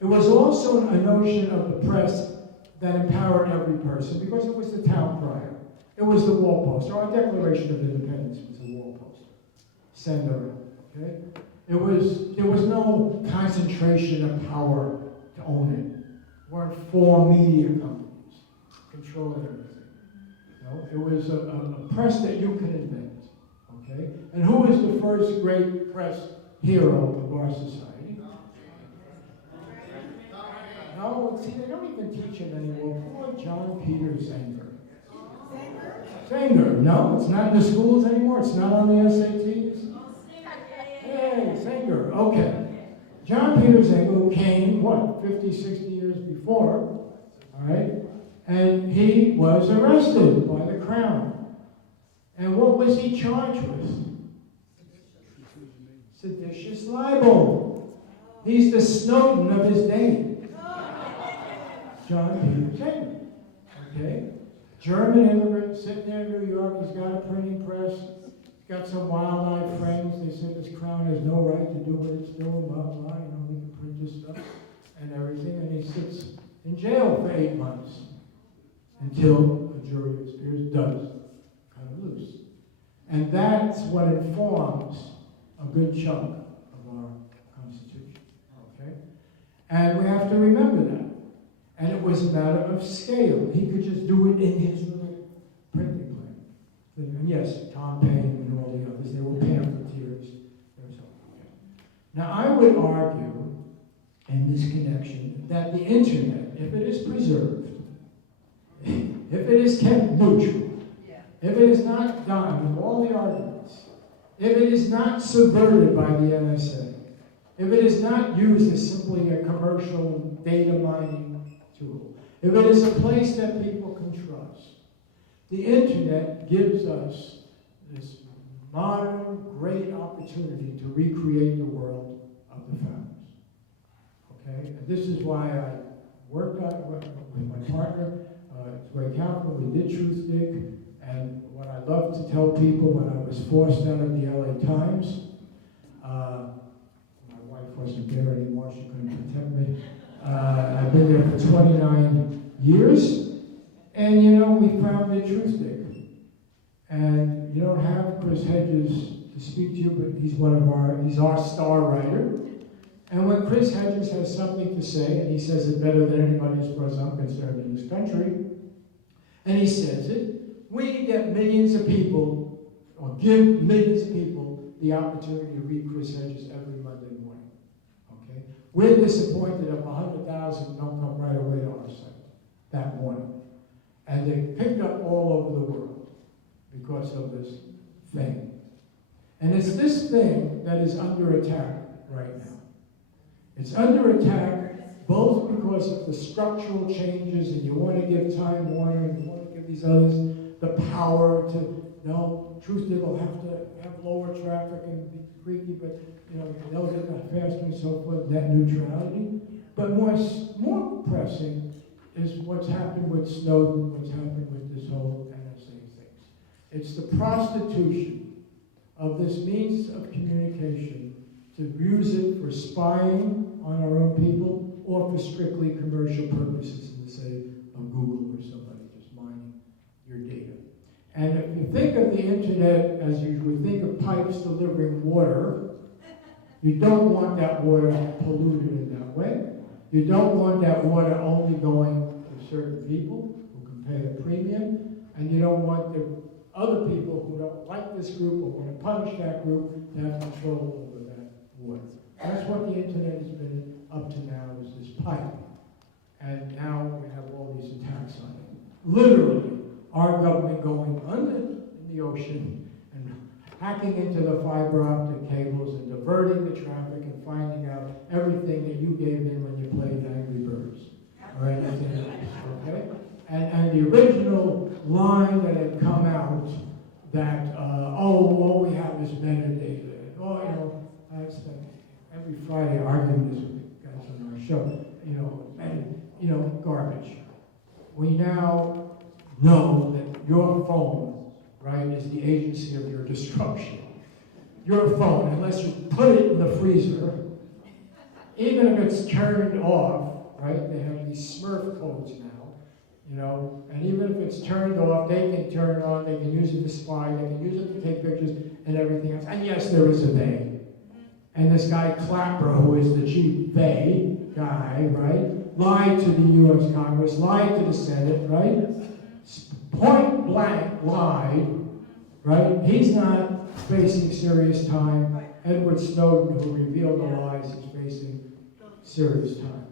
It was also a notion of the press that empowered every person, because it was the town crier. It was the wall poster. Our Declaration of Independence was the wall poster. Send around, okay? There was no concentration of power to own it. There weren't 4 media companies controlling everything. No, it was a press that you could invent, okay? And who was the first great press hero of our society? No, see, they don't even teach him anymore. Poor John Peter Zenger. Zenger, no, it's not in the schools anymore. It's not on the SATs. Hey, Scheer, okay. John Peter Scheer came, 50, 60 years before, all right? And he was arrested by the Crown. And what was he charged with? Seditious libel. He's the Snowden of his day. John Peter Scheer, okay? German immigrant, sitting there in New York, he's got a printing press. Got some wildlife friends. They said this Crown has no right to do what it's doing, blah, blah, you know, we can print this stuff and everything. And he sits in jail for 8 months until a jury of his peers does cut him loose. And that's what informs a good chunk of our Constitution, okay? And we have to remember that. And it was a matter of scale. He could just do it in his little printing plant. And yes, Tom Paine and all the others, they were pamphleteers. Now, I would argue in this connection that the internet, if it is preserved, if it is kept neutral, if it is not done with all the arguments, if it is not subverted by the NSA, if it is not used as simply a commercial data mining tool, if it is a place that people can trust, the internet gives us this modern, great opportunity to recreate the world of the founders. Okay? And this is why I worked on it with my partner, Ray Kaufman. We did Truthdig. And what I love to tell people when I was forced out of the LA Times, my wife wasn't there anymore, she couldn't protect me. I've been there for 29 years. And, you know, we founded Truthdig. And you don't have Chris Hedges to speak to you, but he's our star writer. And when Chris Hedges has something to say, and he says it better than anybody as far as I'm concerned in this country, and he says it, we get millions of people, or give millions of people the opportunity to read Chris Hedges every Monday morning. Okay? We're disappointed if 100,000 don't come right away to our site that morning. And they picked up all over the world because of this thing. And it's this thing that is under attack right now. It's under attack both because of the structural changes, and you want to give Time Warner and you want to give these others the power to, no, truth will have to have lower traffic and be creaky, but they'll get that faster and so forth, net neutrality. But more pressing is what's happened with Snowden, what's happened with this whole NSA thing. It's the prostitution of this means of communication to use it for spying on our own people or for strictly commercial purposes in the sake of Google or somebody just mining your data. And if you think of the internet as you would think of pipes delivering water, you don't want that water polluted in that way. You don't want that water only going to certain people who can pay a premium, and you don't want the other people who don't like this group or want to punish that group to have control over that water. That's what the internet has been up to now, is this pipe. And now we have all these attacks on it. Literally, our government going under in the ocean and hacking into the fiber optic cables and diverting the traffic and finding out everything that you gave in when you played Angry Birds or anything else, okay? And the original line that had come out that, all we have is metadata. I spent every Friday arguing this with the guys on our show, garbage. We now know that your phone, right, is the agency of your destruction. Your phone, unless you put it in the freezer, even if it's turned off, right, they have these Smurf codes now, and even if it's turned off, they can turn it on, they can use it to spy, they can use it to take pictures and everything else. And yes, there is a they. And this guy Clapper, who is the chief they guy, right, lied to the U.S. Congress, lied to the Senate, right? Point blank lied, right? He's not facing serious time. Edward Snowden, who revealed the lies, is facing serious time.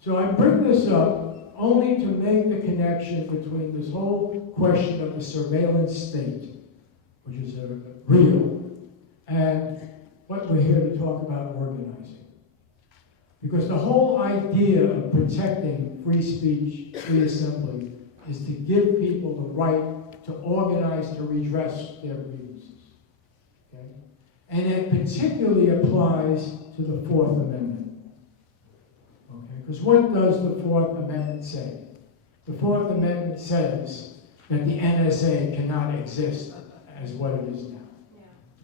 So I bring this up only to make the connection between this whole question of the surveillance state, which is real, and what we're here to talk about organizing. Because the whole idea of protecting free speech, free assembly, is to give people the right to organize to redress their grievances. Okay? And it particularly applies to the Fourth Amendment. Okay? Because what does the Fourth Amendment say? The Fourth Amendment says that the NSA cannot exist as what it is now.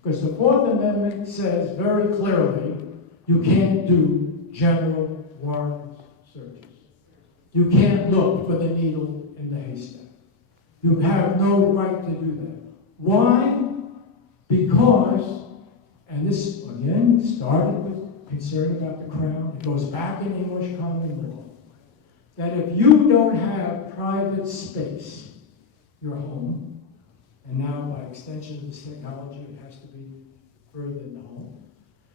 Because the Fourth Amendment says very clearly you can't do general warrant searches. You can't look for the needle in the haystack. You have no right to do that. Why? Because, and this again started with concern about the Crown, it goes back in English common law, that if you don't have private space, your home, and now by extension of this technology it has to be further than the home.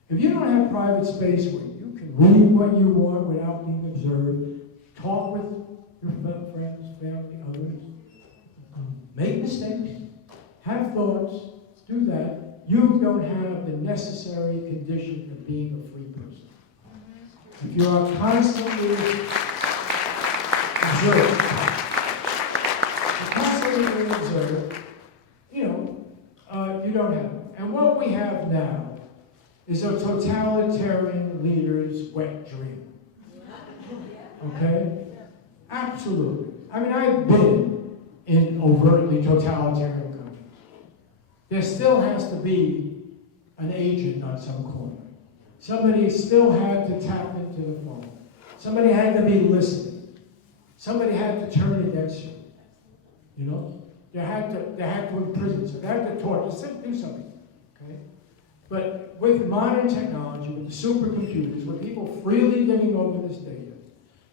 If you don't have private space where you can read what you want without being observed, talk with your friends, family, others, make mistakes, have thoughts, do that, you don't have the necessary condition of being a free person. If you are constantly observed, you don't have it. And what we have now is a totalitarian leader's wet dream. Okay? Absolutely. I mean, I've been in overtly totalitarian countries. There still has to be an agent on some corner. Somebody still had to tap into the phone. Somebody had to be listening. Somebody had to turn against you. They had to imprison you. They had to torture. Do something. Okay? But with modern technology, with the supercomputers, with people freely giving over this data,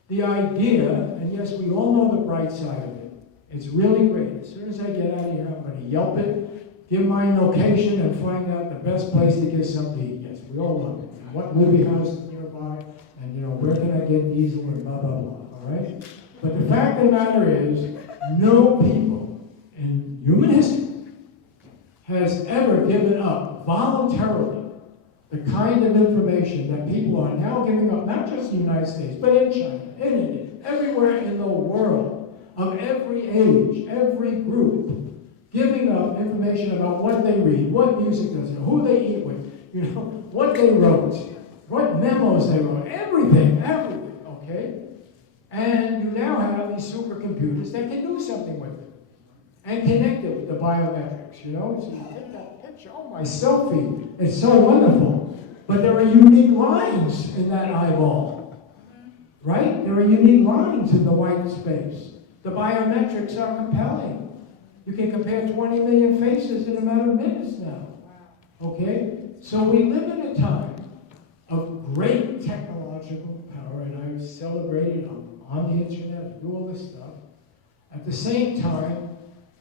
the idea, and yes, we all know the bright side of it, it's really great. As soon as I get out of here, I'm going to Yelp it, give my location, and find out the best place to get something to eat. Yes, we all love it. And what movie house is nearby, and where can I get diesel, and blah, blah, blah, all right? But the fact of the matter is, no people in human history has ever given up voluntarily the kind of information that people are now giving up, not just in the United States, but in China, in India, everywhere in the world, of every age, every group, giving up information about what they read, what music does, who they eat with, what they wrote, what memos they wrote, everything, okay? And you now have these supercomputers that can do something with it and connect it with the biometrics, So you take that picture, oh, my selfie, it's so wonderful. But there are unique lines in that eyeball, right? There are unique lines in the white space. The biometrics are compelling. You can compare 20 million faces in a matter of minutes now, okay? So we live in a time of great technological power, and I celebrate it on the internet, do all this stuff. At the same time,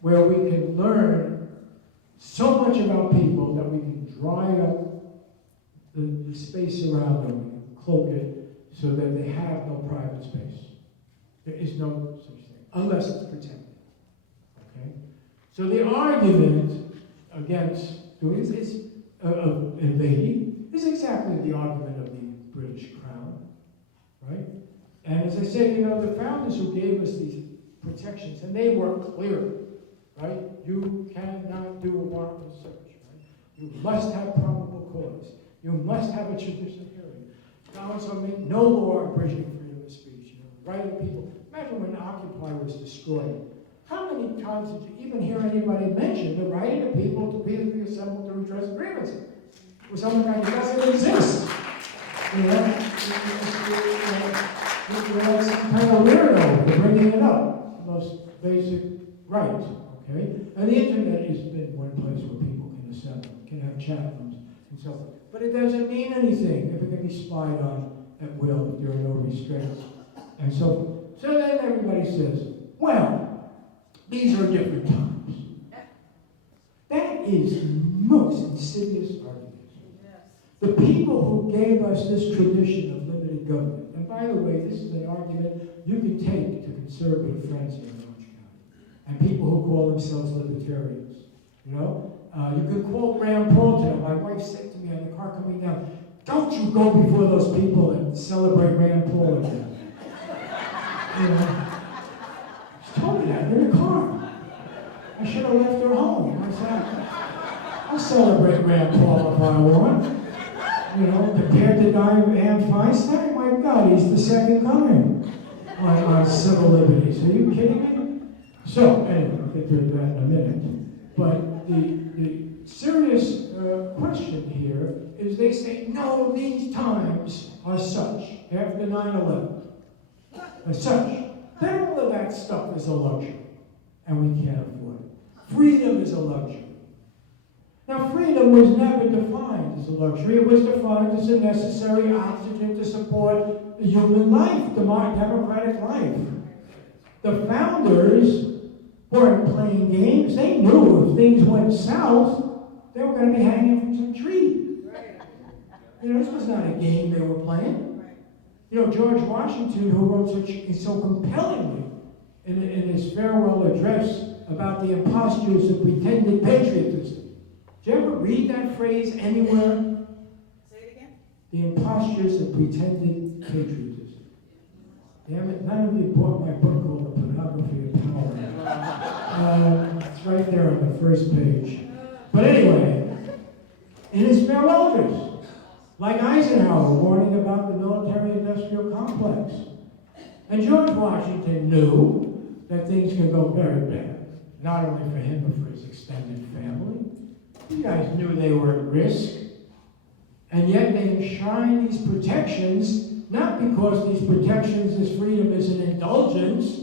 where we can learn so much about people that we can dry up the space around them, we can cloak it so that they have no private space. There is no such thing, unless it's protected. Okay? So the argument against doing this of invading is exactly the argument of the British Crown, right? And as I said, the founders who gave us these protections, and they were clear, right? You cannot do a warrantless search, right? You must have probable cause. You must have a judicial hearing. Now also make no law abridging freedom of speech. The right of the people. Imagine when Occupy was destroyed. How many times did you even hear anybody mention the right of the people to peacefully assemble to redress grievances? With someone like it doesn't exist. You're some kind of weirdo for bringing it up. The most basic right, okay? And the internet has been one place where people can assemble, can have chat rooms and so forth. But it doesn't mean anything if it can be spied on at will, if there are no restraints, and so forth. So then everybody says, well, these are different times. That is most insidious argument. The people who gave us this tradition of limited government, and by the way, this is an argument you can take to conservative friends here in Orange County, and people who call themselves libertarians. You can quote Rand Paul today. My wife said to me on the car coming down, "Don't you go before those people and celebrate Rand Paul again." She told me that in the car. I should have left her home. I said, I'll celebrate Rand Paul if I want. Compared to Dianne Feinstein, my God, he's the second coming on civil liberties. Are you kidding me? So, anyway, I'll get to that in a minute. But the serious question here is they say, no, these times are such, after 9/11, are such, that all of that stuff is a luxury, and we can't afford it. Freedom is a luxury. Now, freedom was never defined as a luxury. It was defined as a necessary oxygen to support the human life, democratic life. The founders weren't playing games. They knew if things went south, they were going to be hanging from some tree. This was not a game they were playing. George Washington, who wrote so compellingly in his farewell address about the impostures of pretended patriotism. Did you ever read that phrase anywhere? Say it again. The impostures of pretended patriotism. Damn it, none of you bought my book called The Pornography of Power. It's right there on the first page. But anyway, in his farewell address, like Eisenhower warning about the military-industrial complex. And George Washington knew that things could go very bad, not only for him, but for his extended family. You guys knew they were at risk. And yet they enshrine these protections, not because these protections, this freedom is an indulgence,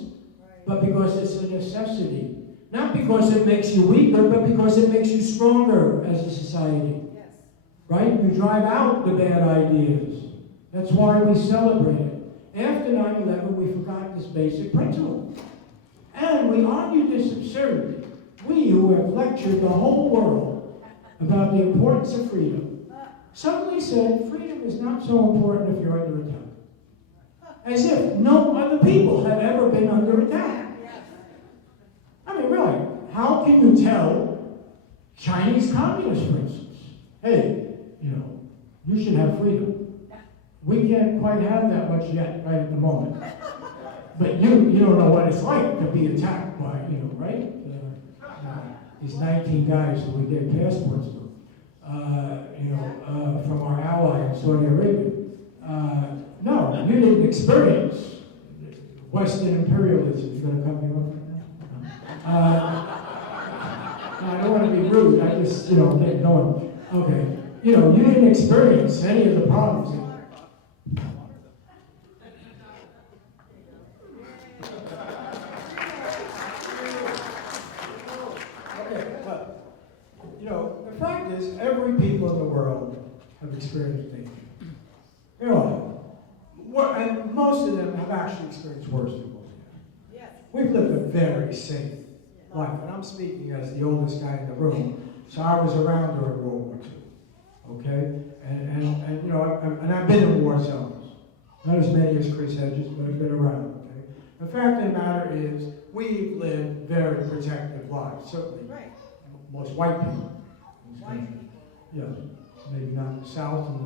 but because it's a necessity. Not because it makes you weaker, but because it makes you stronger as a society. Yes. Right? You drive out the bad ideas. That's why we celebrate it. After 9/11, we forgot this basic principle. And we argued this absurdity. We who have lectured the whole world about the importance of freedom, suddenly said freedom is not so important if you're under attack. As if no other people have ever been under attack. I mean, really, how can you tell Chinese communists, for instance, hey, You should have freedom. We can't quite have that much yet, right at the moment. But you don't know what it's like to be attacked by, right? These 19 guys who we gave passports to, from our ally in Saudi Arabia. No, you didn't experience Western imperialism. You're going to cut me off right now? I don't want to be rude. I just, get going. Okay. You didn't experience any of the problems. The fact is, every people in the world have experienced danger. And most of them have actually experienced worse than most of them. Yes. We've lived a very safe life, and I'm speaking as the oldest guy in the room, so I was around during World War II. Okay, and I've been in war zones, not as many as Chris Hedges, but I've been around. Okay, the fact of the matter is, we've lived very protected lives, certainly. Right. Most white people. Yes, maybe not in the South and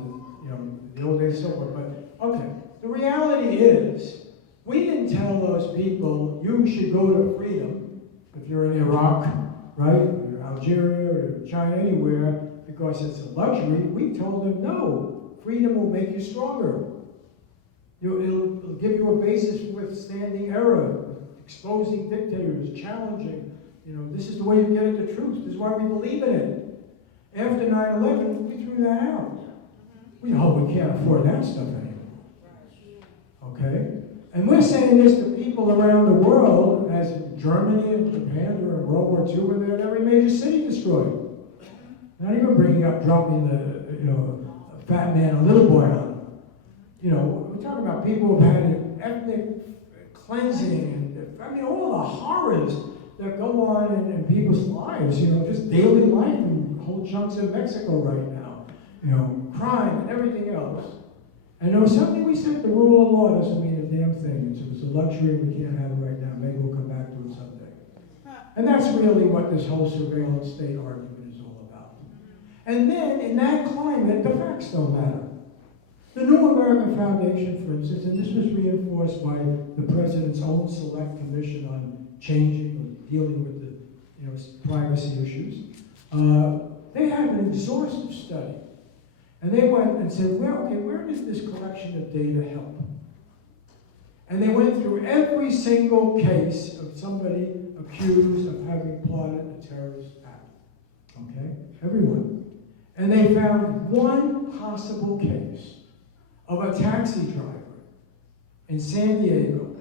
the old days and so forth, but okay. The reality is, we didn't tell those people, you should go to freedom, if you're in Iraq, right, or Algeria, or China, anywhere, because it's a luxury. We told them, no, freedom will make you stronger. It'll give you a basis for withstanding error, exposing dictators, challenging. This is the way you get at the truth. This is why we believe in it. After 9/11, we threw that out. We can't afford that stuff anymore. Okay? And we're saying this to people around the world, as in Germany and Japan during World War II, when they had every major city destroyed. Not even bringing up dropping a fat man, a little boy on them. We're talking about people who've had ethnic cleansing, and all the horrors that go on in people's lives, just daily life in whole chunks of Mexico right now, crime and everything else. And there was something we said, the rule of law doesn't mean a damn thing. It's a luxury, we can't have it right now. Maybe we'll come back to it someday. And that's really what this whole surveillance state argument is all about. And then, in that climate, the facts don't matter. The New American Foundation, for instance, and this was reinforced by the President's own select commission on changing or dealing with the privacy issues, they had an exhaustive study. And they went and said, where does this collection of data help? And they went through every single case of somebody accused of having plotted a terrorist act. Okay? Everyone. And they found one possible case of a taxi driver in San Diego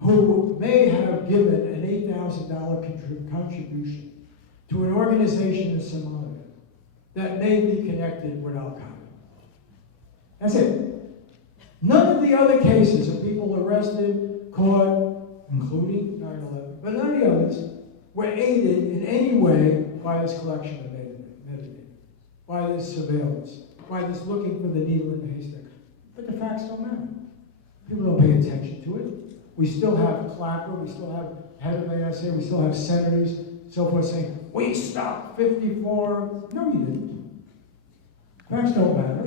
who may have given an $8,000 contribution to an organization in Somalia that may be connected with Al-Qaeda. That's it. None of the other cases of people arrested, caught, including 9/11, but none of the others were aided in any way by this collection of metadata, by this surveillance, by this looking for the needle in the haystack. But the facts don't matter. People don't pay attention to it. We still have Clapper, we still have head of the NSA, we still have senators, so forth, saying, we stopped 54. No, you didn't. Facts don't matter,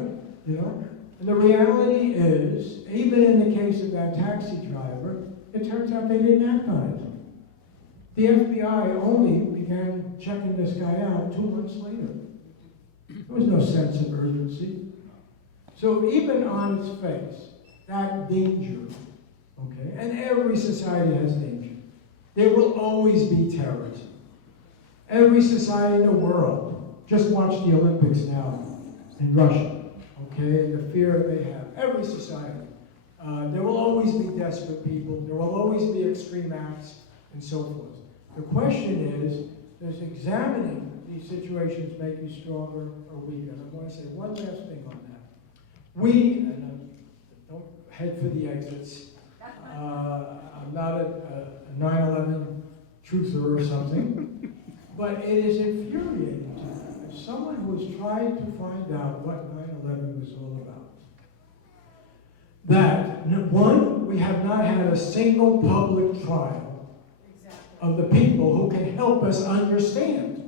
And the reality is, even in the case of that taxi driver, it turns out they didn't act on it. The FBI only began checking this guy out 2 months later. There was no sense of urgency. So even on its face, that danger, okay, and every society has danger. There will always be terrorism. Every society in the world, just watch the Olympics now in Russia, okay, and the fear they have. Every society. There will always be desperate people. There will always be extreme acts, and so forth. The question is, does examining these situations make you stronger or weaker? And I want to say one last thing on that. And don't head for the exits. I'm not a 9/11 truther or something, but it is infuriating to me as someone who has tried to find out what 9/11 was all about. That, one, we have not had a single public trial of the people who can help us understand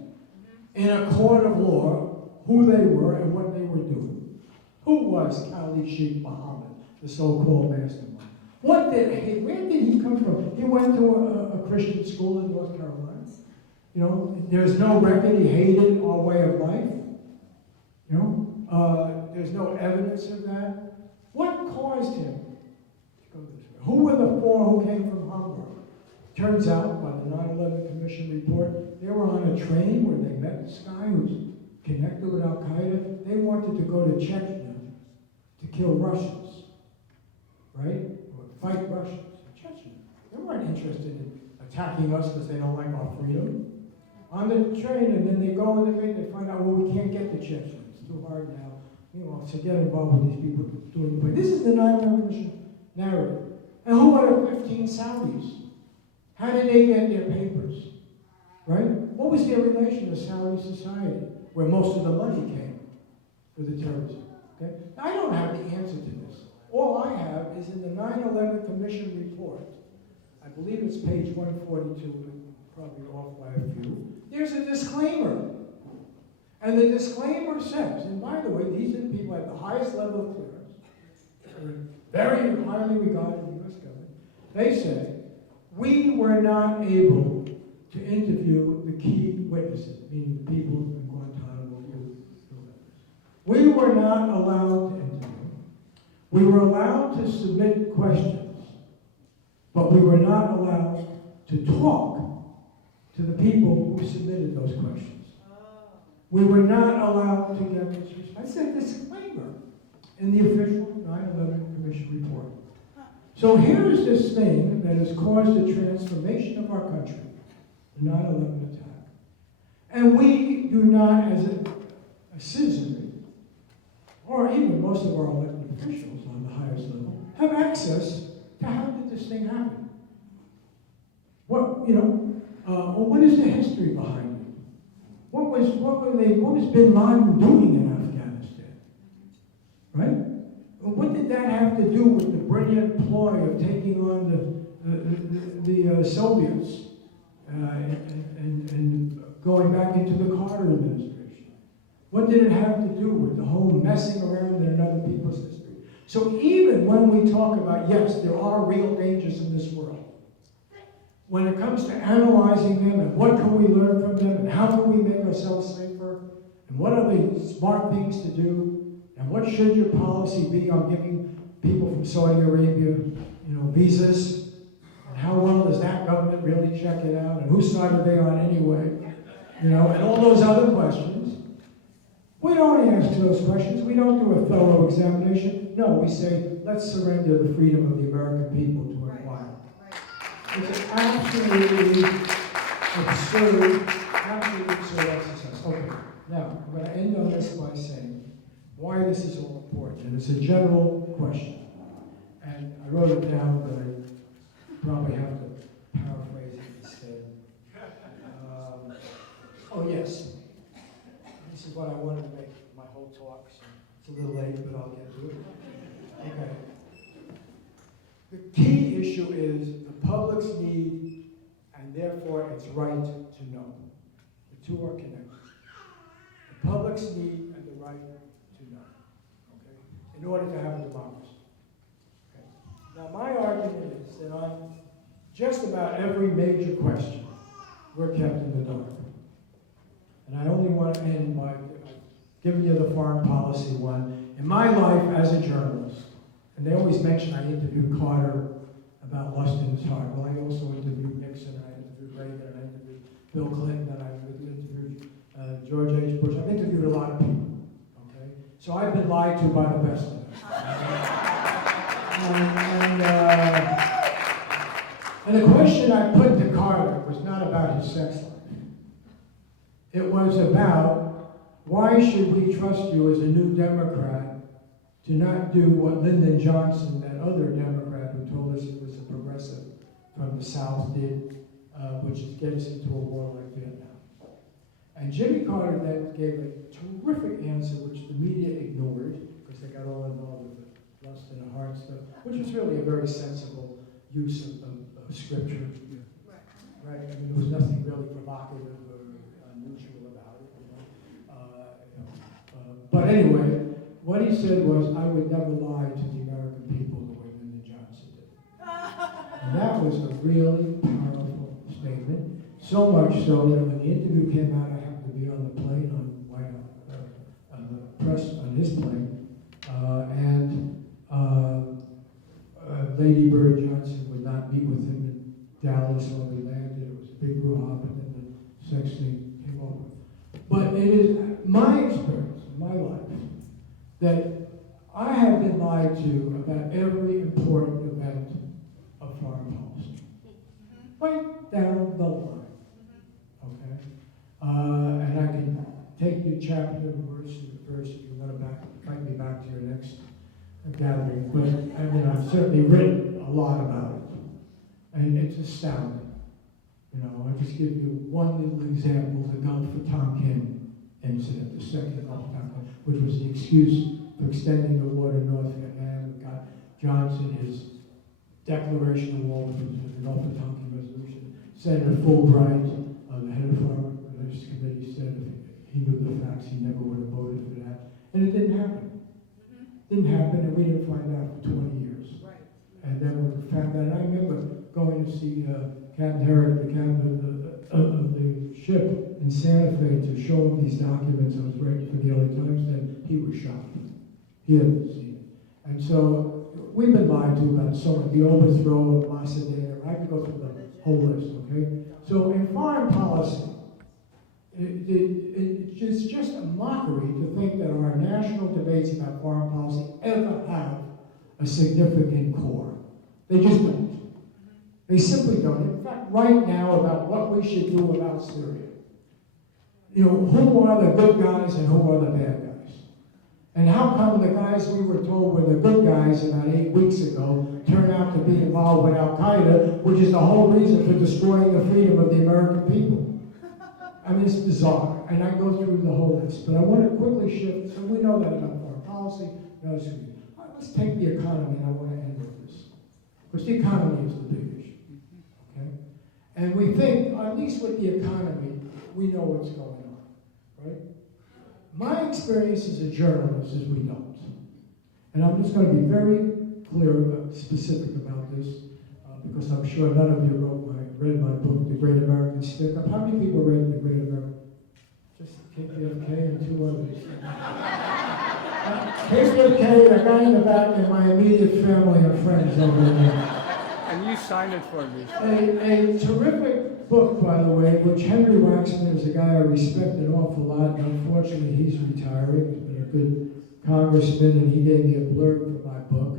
in a court of law who they were and what they were doing. Who was Khalid Sheikh Mohammed, the so-called mastermind? Where did he come from? He went to a Christian school in North Carolina. You know, there's no record he hated our way of life. You know, there's no evidence of that. What caused him to go this way? Who were the four who came from Hamburg? Turns out, by the 9/11 Commission report, they were on a train where they met this guy who's connected with Al Qaeda. They wanted to go to Chechnya to kill Russians, right? Or fight Russians in Chechnya. They weren't interested in attacking us because they don't like our freedom. On the train, and then they go and they find out, well, we can't get to Chechnya. It's too hard now. You know, so get involved with these people doing the play. This is the 9/11 Commission narrative. And who are the 15 Saudis? How did they get their papers? Right? What was their relation to Saudi society, where most of the money came for the terrorism? Okay? I don't have the answer to this. All I have is in the 9/11 Commission report. I believe it's page 142, probably off by a few. There's a disclaimer. And the disclaimer says, and by the way, these are the people at the highest level of clearance, very highly regarded in the U.S. government. They say, we were not able to interview the key witnesses, meaning the people in Guantanamo. We were not allowed to interview. We were allowed to submit questions, but we were not allowed to talk to the people who submitted those questions. We were not allowed to get this. I said disclaimer in the official 9/11 Commission report. So here is this thing that has caused the transformation of our country, the 9/11 attack. And we do not, as a citizenry, or even most of our elected officials on the highest level, have access to how did this thing happen? What, what is the history behind it? What was Bin Laden doing in Afghanistan? Right? What did that have to do with the brilliant ploy of taking on the Soviets and going back into the Carter administration? What did it have to do with the whole messing around in other people's history? So even when we talk about, yes, there are real dangers in this world, when it comes to analyzing them and what can we learn from them and how can we make ourselves safer and what are the smart things to do and what should your policy be on giving people from Saudi Arabia, visas, and how well does that government really check it out and whose side are they on anyway, and all those other questions. We don't answer those questions. We don't do a thorough examination. No, we say, let's surrender the freedom of the American people to inquire. It's an absolutely absurd exercise. Okay, now, I'm going to end on this by saying why this is all important. And it's a general question. And I wrote it down, but I probably have to paraphrase it instead. Yes. This is what I wanted to make my whole talk. So it's a little late, but I'll get to it. Okay. The key issue is the public's need, and therefore its right to know. The two are connected. The public's need and the right to know, okay, in order to have a democracy. Okay. Now, my argument is that on just about every major question, we're kept in the dark. And I only want to end by giving you the foreign policy one. In my life as a journalist, and they always mention I interviewed Carter about lust in his heart. Well, I also interviewed Nixon, I interviewed Reagan, and I interviewed Bill Clinton, and I interviewed George H. Bush. I've interviewed a lot of people, okay? So I've been lied to by the best of them. And the question I put to Carter was not about his sex life. It was about why should we trust you as a new Democrat to not do what Lyndon Johnson, that other Democrat who told us he was a progressive from the South, did, which is get us into a war like Vietnam. And Jimmy Carter then gave a terrific answer, which the media ignored, because they got all involved with the lust in the heart stuff, which was really a very sensible use of scripture. Right? I mean, there was nothing really provocative or unusual about it. But anyway, what he said was, I would never lie to the American people the way Lyndon Johnson did. And that was a really powerful statement. So much so that when the interview came out, I happened to be on the plane on the press on his plane, Lady Bird Johnson would not meet with him in Dallas when we landed. It was a big brouhaha, and then the sex thing came over. But it is my experience in my life that I have been lied to about every important event of foreign policy. Right down the line. Okay? And I can take you chapter and verse if you want to invite me back to your next gathering. But I mean, I've certainly written a lot about it. And it's astounding. You know, I'll just give you one little example, the Gulf of Tonkin incident, the second Gulf of Tonkin, which was the excuse for extending the war to North Vietnam. We got Johnson, his declaration of war, which was the Gulf of Tonkin resolution. Senator Fulbright, the head of the Foreign Relations Committee, said if he knew the facts, he never would have voted for that. And it didn't happen. Didn't happen, and we didn't find out for 20 years. Right. And then we found out. And I remember going to see Captain Herrick, the captain of the ship in Santa Fe, to show him these documents. I was writing for the LA Times, and he was shocked. He hadn't seen it. And so we've been lied to about so much. The overthrow of Mossadegh. I could go through the whole list, okay? So in foreign policy, it's just a mockery to think that our national debates about foreign policy ever have a significant core. They just don't. They simply don't. In fact, right now, about what we should do about Syria. You know, who are the good guys and who are the bad guys? And how come the guys we were told were the good guys about 8 weeks ago turn out to be involved with Al-Qaeda, which is the whole reason for destroying the freedom of the American people? I mean, it's bizarre, and I go through the whole list, but I want to quickly shift. So we know that about foreign policy. Let's take the economy, and I want to end with this, because the economy is the big issue. Okay, and we think, at least with the economy, we know what's going on, right? My experience as a journalist is we don't, and I'm just going to be very clear, specific about this, because I'm sure none of you read my book, The Great American Stick-Up. How many people read The Great American? Just KPFK and 2 others. KPFK, a guy in the back, and my immediate family and friends over there. And you signed it for me. A terrific book, by the way, which Henry Waxman is a guy I respect an awful lot, and unfortunately he's retiring. He's been a good congressman, and he gave me a blurb for my book.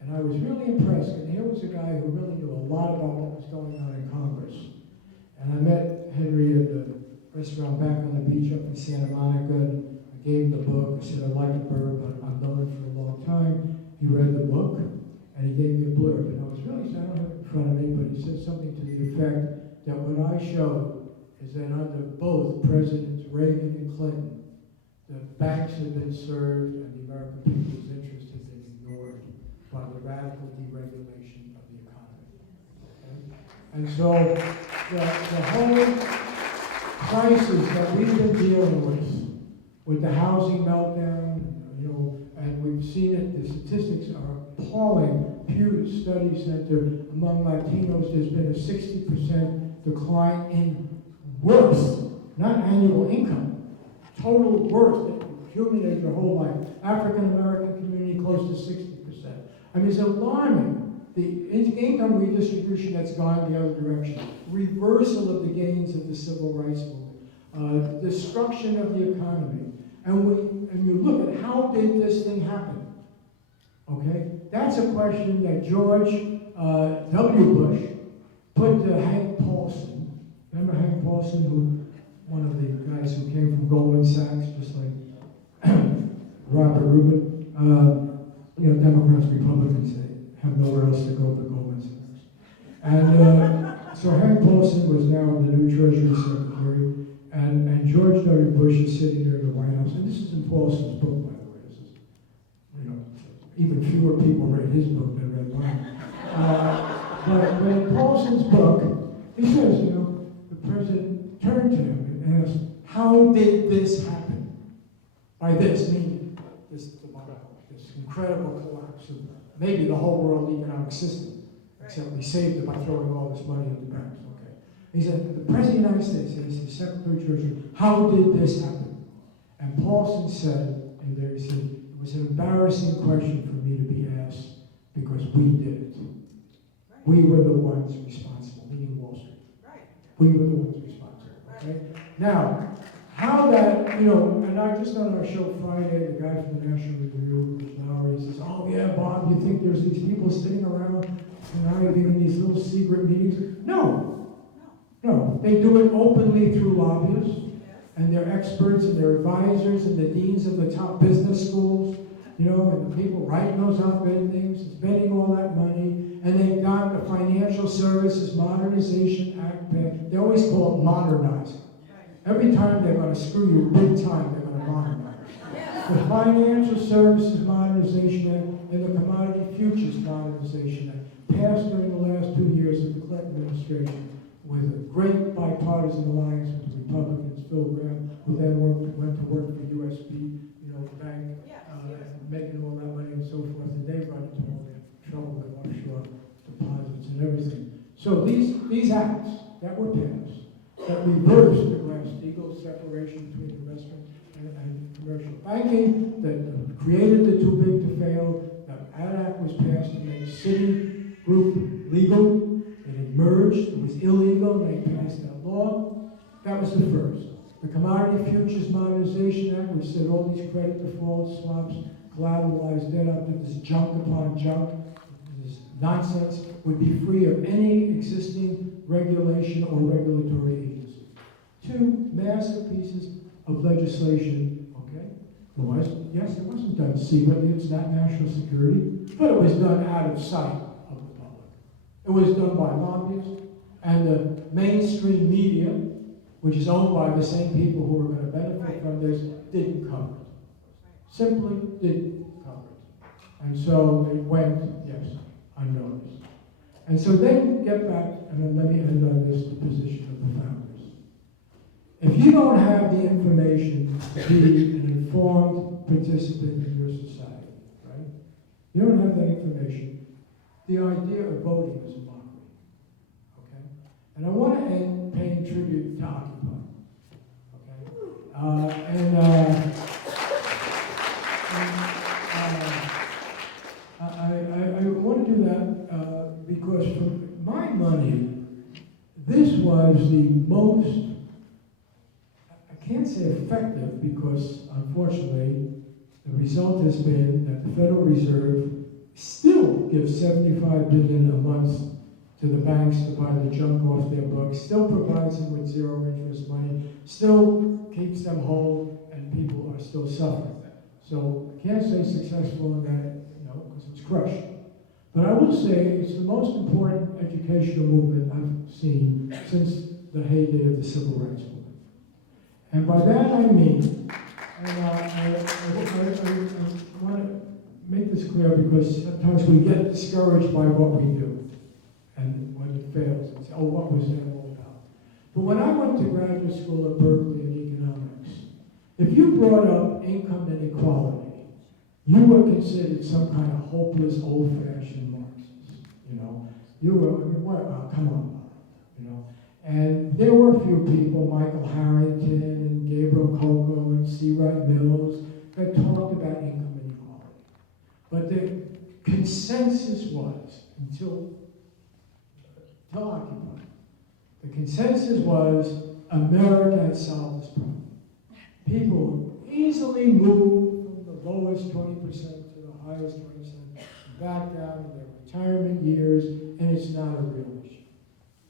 And I was really impressed, and here was a guy who really knew a lot about what was going on in Congress. And I met Henry at the restaurant back on the beach up in Santa Monica, and I gave him the book. I said, I like a blurb, I've known it for a long time. He read the book, and he gave me a blurb. And I was really sad, I don't have it in front of me, but he said something to the effect that what I showed is that under both Presidents Reagan and Clinton, the banks have been served and the American people's interest has been ignored by the radical deregulation of the economy. Okay? And so the whole crisis that we've been dealing with the housing meltdown, you know, and we've seen it, the statistics are appalling. Pew Study Center, among Latinos, there's been a 60% decline in worth, not annual income, total worth that you accumulate your whole life. African American community close to 60%. I mean, it's alarming, the income redistribution that's gone the other direction, reversal of the gains of the civil rights movement, destruction of the economy. And you look at how did this thing happen? Okay, that's a question that George W. Bush put to Hank Paulson. Remember Hank Paulson, one of the guys who came from Goldman Sachs, just like Robert Rubin. You know, Democrats, Republicans, they have nowhere else to go but Goldman Sachs. And so Hank Paulson was now the new Treasury Secretary, and George W. Bush is sitting there in the White House, and this is in Paulson's book, by the way. This is, you know, even fewer people read his book than read mine. But in Paulson's book, he says, you know, the president turned to him and asked, how did this happen? By this, meaning this tomorrow. this incredible collapse of maybe the whole world economic system, except we saved it by throwing all this money in the banks. Okay. He said, the President of the United States, and he said, Secretary Treasury, how did this happen? And Paulson said, and there he said, it was an embarrassing question for me to be asked because we did it. We were the ones responsible, meaning Wall Street. We were the ones responsible. Okay? Now, how that, and I just on our show Friday, the guy from the National Review, Lowry, says, oh yeah, Bob, you think there's these people sitting around conniving in these little secret meetings? No. They do it openly through lobbyists, and their experts and their advisors and the deans of the top business schools, and the people writing those op-ed things, spending all that money, and they've got the Financial Services Modernization Act passed. They always call it modernizing. Every time they're going to screw you big time, they're going to modernize. The Financial Services Modernization Act and the Commodity Futures Modernization Act passed during the last 2 years of the Clinton administration with a great bipartisan alliance with the Republicans, Phil Gramm, who then went to work for USB, bank, making all that money and so forth, and they run into all that trouble with offshore deposits and everything. So these acts that were passed, that reversed the Glass-Steagall separation between investment and commercial banking, that created the too big to fail, that act was passed to make Citigroup legal. It had merged, it was illegal, and they passed that law. That was the first. The Commodity Futures Modernization Act, which said all these credit defaults, swaps, collateralized debt up to this junk upon junk, this nonsense, would be free of any existing regulation or regulatory agency. Two massive pieces of legislation, okay? It wasn't done secretly, it's not national security, but it was done out of sight of the public. It was done by lobbyists, and the mainstream media, which is owned by the same people who are going to benefit from this, didn't cover it. Simply didn't cover it. And so it went, yes, unnoticed. And so then get back, and then let me end on this, the position of the founders. If you don't have the information to be an informed participant in your society, right? You don't have that information, the idea of voting is a mockery, okay? And I want to end paying tribute to Occupy, okay? I want to do that because for my money, this was the most, I can't say effective because unfortunately the result has been that the Federal Reserve still gives $75 billion a month to the banks to buy the junk off their books, still provides them with zero interest money, still keeps them whole, and people are still suffering. So I can't say successful in that, because it's crushed. But I will say it's the most important educational movement I've seen since the heyday of the Civil Rights Movement. And by that I mean, and I want to make this clear because sometimes we get discouraged by what we do. And when it fails, and say, oh, what was that all about? But when I went to graduate school at Berkeley in economics, if you brought up income inequality, you were considered some kind of hopeless, old-fashioned Marxist. You were, come on, And there were a few people, Michael Harrington and Gabriel Coco and C. Wright Mills, that talked about income inequality. But the consensus was, until Occupy, the consensus was America had solved this problem. People easily moved from the lowest 20% to the highest 20%, back down in their retirement years, and it's not a real issue.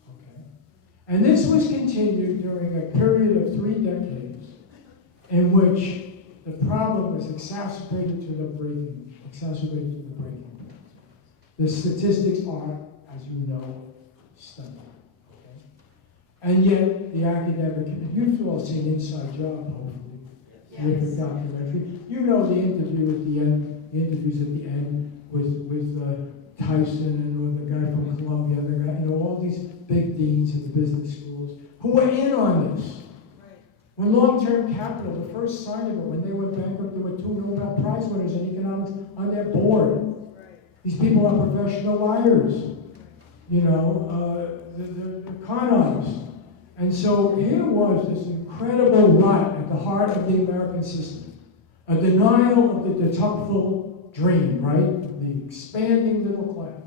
Okay? And this was continued during a period of 3 decades in which the problem was exacerbated to the breaking point. The statistics are, as you know, stunning. Okay? And yet, the academic, you've all seen Inside Job, hopefully, with the documentary. You know the interview at the end, the interviews at the end with Tyson and with the guy from Columbia, all these big deans in the business schools who were in on this. When long-term capital, the first sign of it, when they went bankrupt, there were 2 Nobel Prize winners in economics on their board. These people are professional liars, you know, they're con artists. And so here was this incredible rot at the heart of the American system. A denial of the de Tocqueville dream, right? The expanding middle class.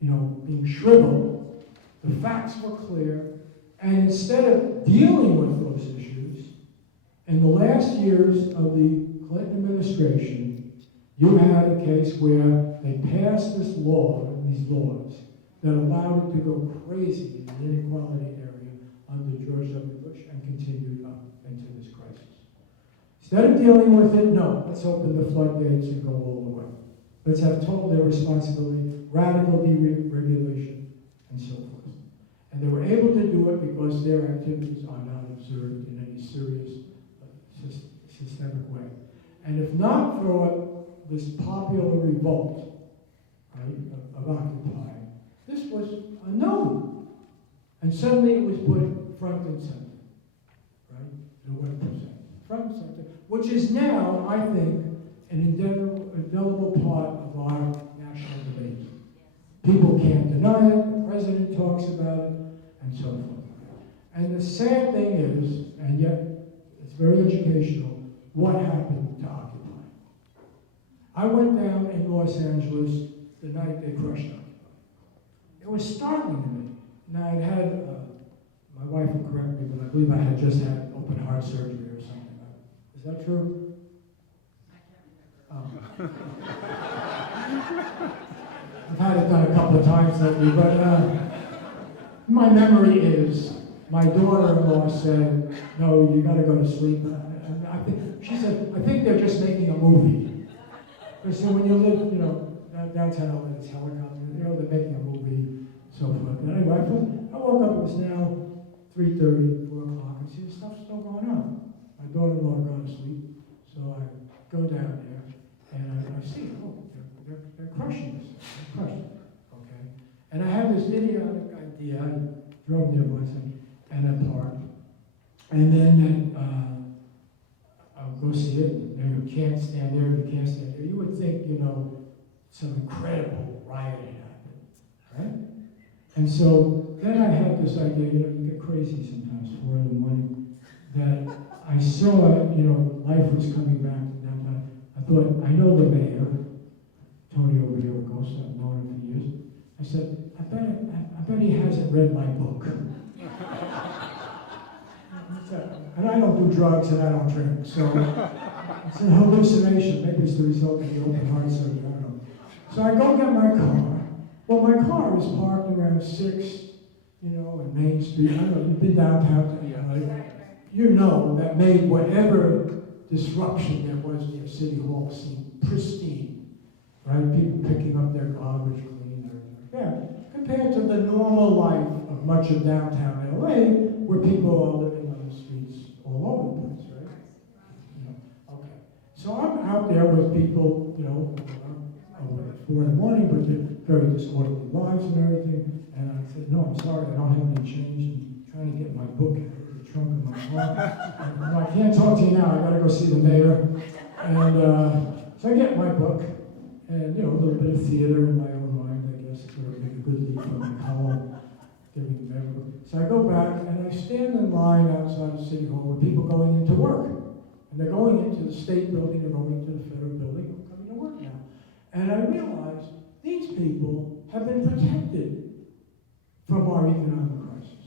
You know, being shriveled. The facts were clear. And instead of dealing with those issues, in the last years of the Clinton administration, you had a case where they passed these laws, that allowed it to go crazy in the inequality area under George W. Bush and continued up into this crisis. Instead of dealing with it, no, let's open the floodgates and go all the way. Let's have total irresponsibility, radical deregulation, and so forth. And they were able to do it because their activities are not observed in any serious systemic way. And if not for this popular revolt, right, of Occupy, this was unknown. And suddenly it was put front and center, right? The 1%. Front and center, which is now, I think, an indelible part of our national debate. People can't deny it, the president talks about it, and so forth. And the sad thing is, and yet it's very educational, what happened to Occupy. I went down in Los Angeles the night they crushed Occupy. It was startling to me. Now, I'd had, my wife will correct me, but I believe I had just had open heart surgery or something. Is that true? I can't remember. I've had it done a couple of times lately, but my memory is, my daughter-in-law said, no, you gotta go to sleep. She said, I think they're just making a movie. Because when you live, you know, downtown LA, it's helicopter, you know, they're making a movie, so forth. But anyway, I woke up, it was now 3:30, 4 o'clock, and see the stuff's still going on. My daughter-in-law gone to sleep, so I go down there, and I see, oh, they're crushing this, they're crushing it, okay? And I had this idiotic idea, I drove there once, and I parked, and then I'll go see it, and you can't stand there, you can't stand there. You would think, you know, some incredible riot had happened, right? And so then I had this idea, you know, you get crazy sometimes, 4 in the morning, that I saw, you know, life was coming back to downtown. I thought, I know the mayor, Tony over here, of course, I've known him for years. I said, I bet he hasn't read my book. And I don't do drugs and I don't drink, so it's an hallucination. Maybe it's the result of the open heart surgery, I don't know. So I go get my car. Well, my car is parked around 6, you know, in Main Street. I don't know, you've been downtown, right? You know that made whatever disruption there was near City Hall seem pristine, right? People picking up their garbage, cleaning everything. Yeah, compared to the normal life of much of downtown LA, where people are living on the streets all over the place, right? You know, okay. So I'm out there with people, you know, at 4 in the morning, but they're very disorderly lives and everything. And I said, no, I'm sorry, I don't have any change. I'm trying to get my book out of the trunk of my car. And I can't talk to you now, I gotta go see the mayor. And so I get my book, and, you know, a little bit of theater in my own mind, I guess, sort of make a good lead for my column, giving the mayor. So I go back, and I stand in line outside of City Hall with people going into work. And they're going into the state building, they're going into the federal building, they're coming to work now. And I realized these people have been protected from our economic crisis.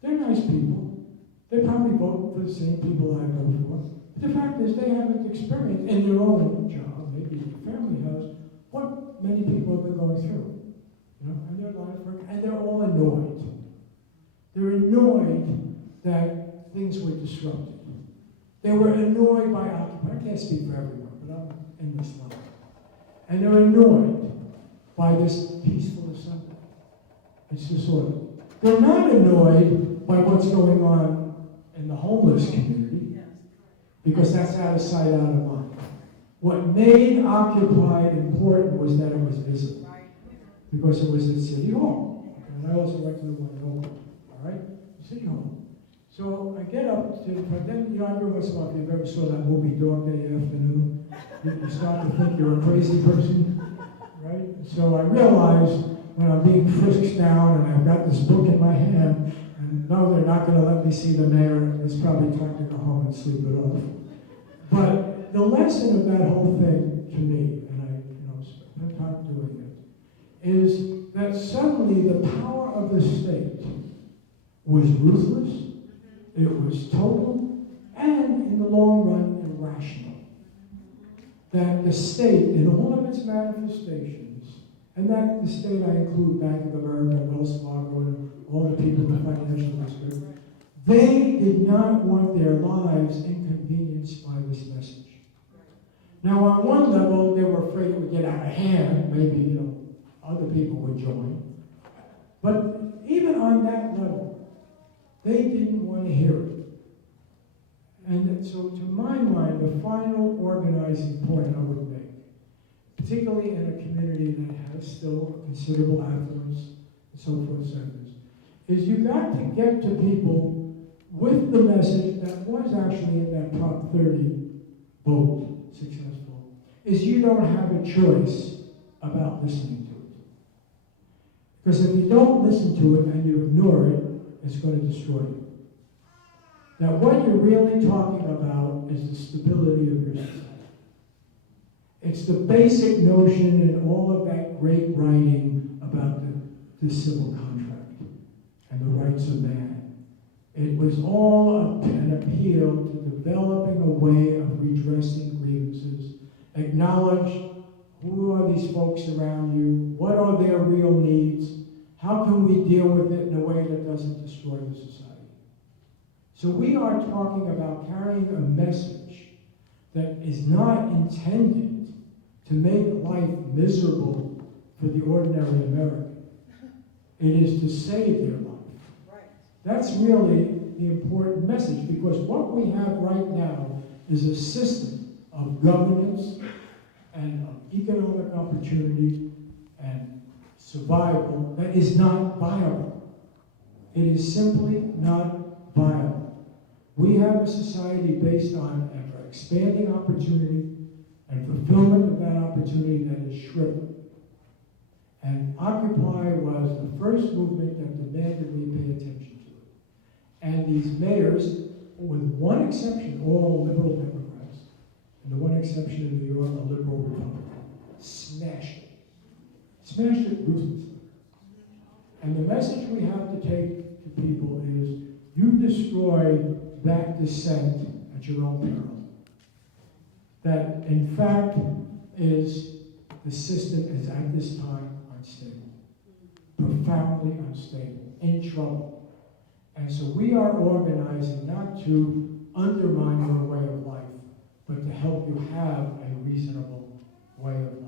They're nice people. They probably vote for the same people I vote for. But the fact is they haven't experienced in their own job, maybe their family has, what many people have been going through. You know, and their life work, and they're all annoyed. They're annoyed that things were disrupted. They were annoyed by Occupy. I can't speak for everyone, but I'm in this line. And they're annoyed by this peaceful assembly. It's disorderly. They're not annoyed by what's going on in the homeless community, because that's out of sight, out of mind. What made Occupy important was that it was visible, because it was at City Hall. And I also went to the one in Oakland, all right? City Hall. So I get up to, but then, you know, every once in a while, if you've ever saw that movie Dog Day Afternoon, you start to think you're a crazy person, right? So I realize when I'm being frisked down and I've got this book in my hand, and no, they're not going to let me see the mayor, it's probably time to go home and sleep it off. But the lesson of that whole thing to me, and I, you know, spent time doing it, is that suddenly the power of the state was ruthless, it was total, and in the long run, irrational. That the state, in all of its manifestations, and that the state I include Bank of America, Wells Fargo, and all the people in the financial district, they did not want their lives inconvenienced by this message. Now, on one level, they were afraid it would get out of hand. Maybe, you know, other people would join. But even on that level, they didn't want to hear it. And so, to my mind, the final organizing point I would make, particularly in a community that has still considerable affluence and so forth, is you've got to get to people with the message that was actually in that top 30 vote successful, is you don't have a choice about listening to it. Because if you don't listen to it and you ignore it, it's going to destroy you. That what you're really talking about is the stability of your society. It's the basic notion in all of that great writing about the civil contract and the rights of man. It was all an appeal to developing a way of redressing grievances, acknowledge who are these folks around you, what are their real needs, how can we deal with it in a way that doesn't destroy the society. So we are talking about carrying a message that is not intended to make life miserable for the ordinary American. It is to save their life. Right. That's really the important message, because what we have right now is a system of governance and of economic opportunity and survival that is not viable. It is simply not viable. We have a society based on expanding opportunity and fulfillment of that opportunity that is shriveled. And Occupy was the first movement that demanded we pay attention to it. And these mayors, with one exception, all liberal Democrats, and the one exception in New York, a liberal Republican, smashed it. Smashed it ruthlessly. And the message we have to take to people is, you destroy that dissent at your own peril. That, in fact, is the system is at this time unstable, profoundly unstable, in trouble. And so we are organizing not to undermine your way of life, but to help you have a reasonable way of life.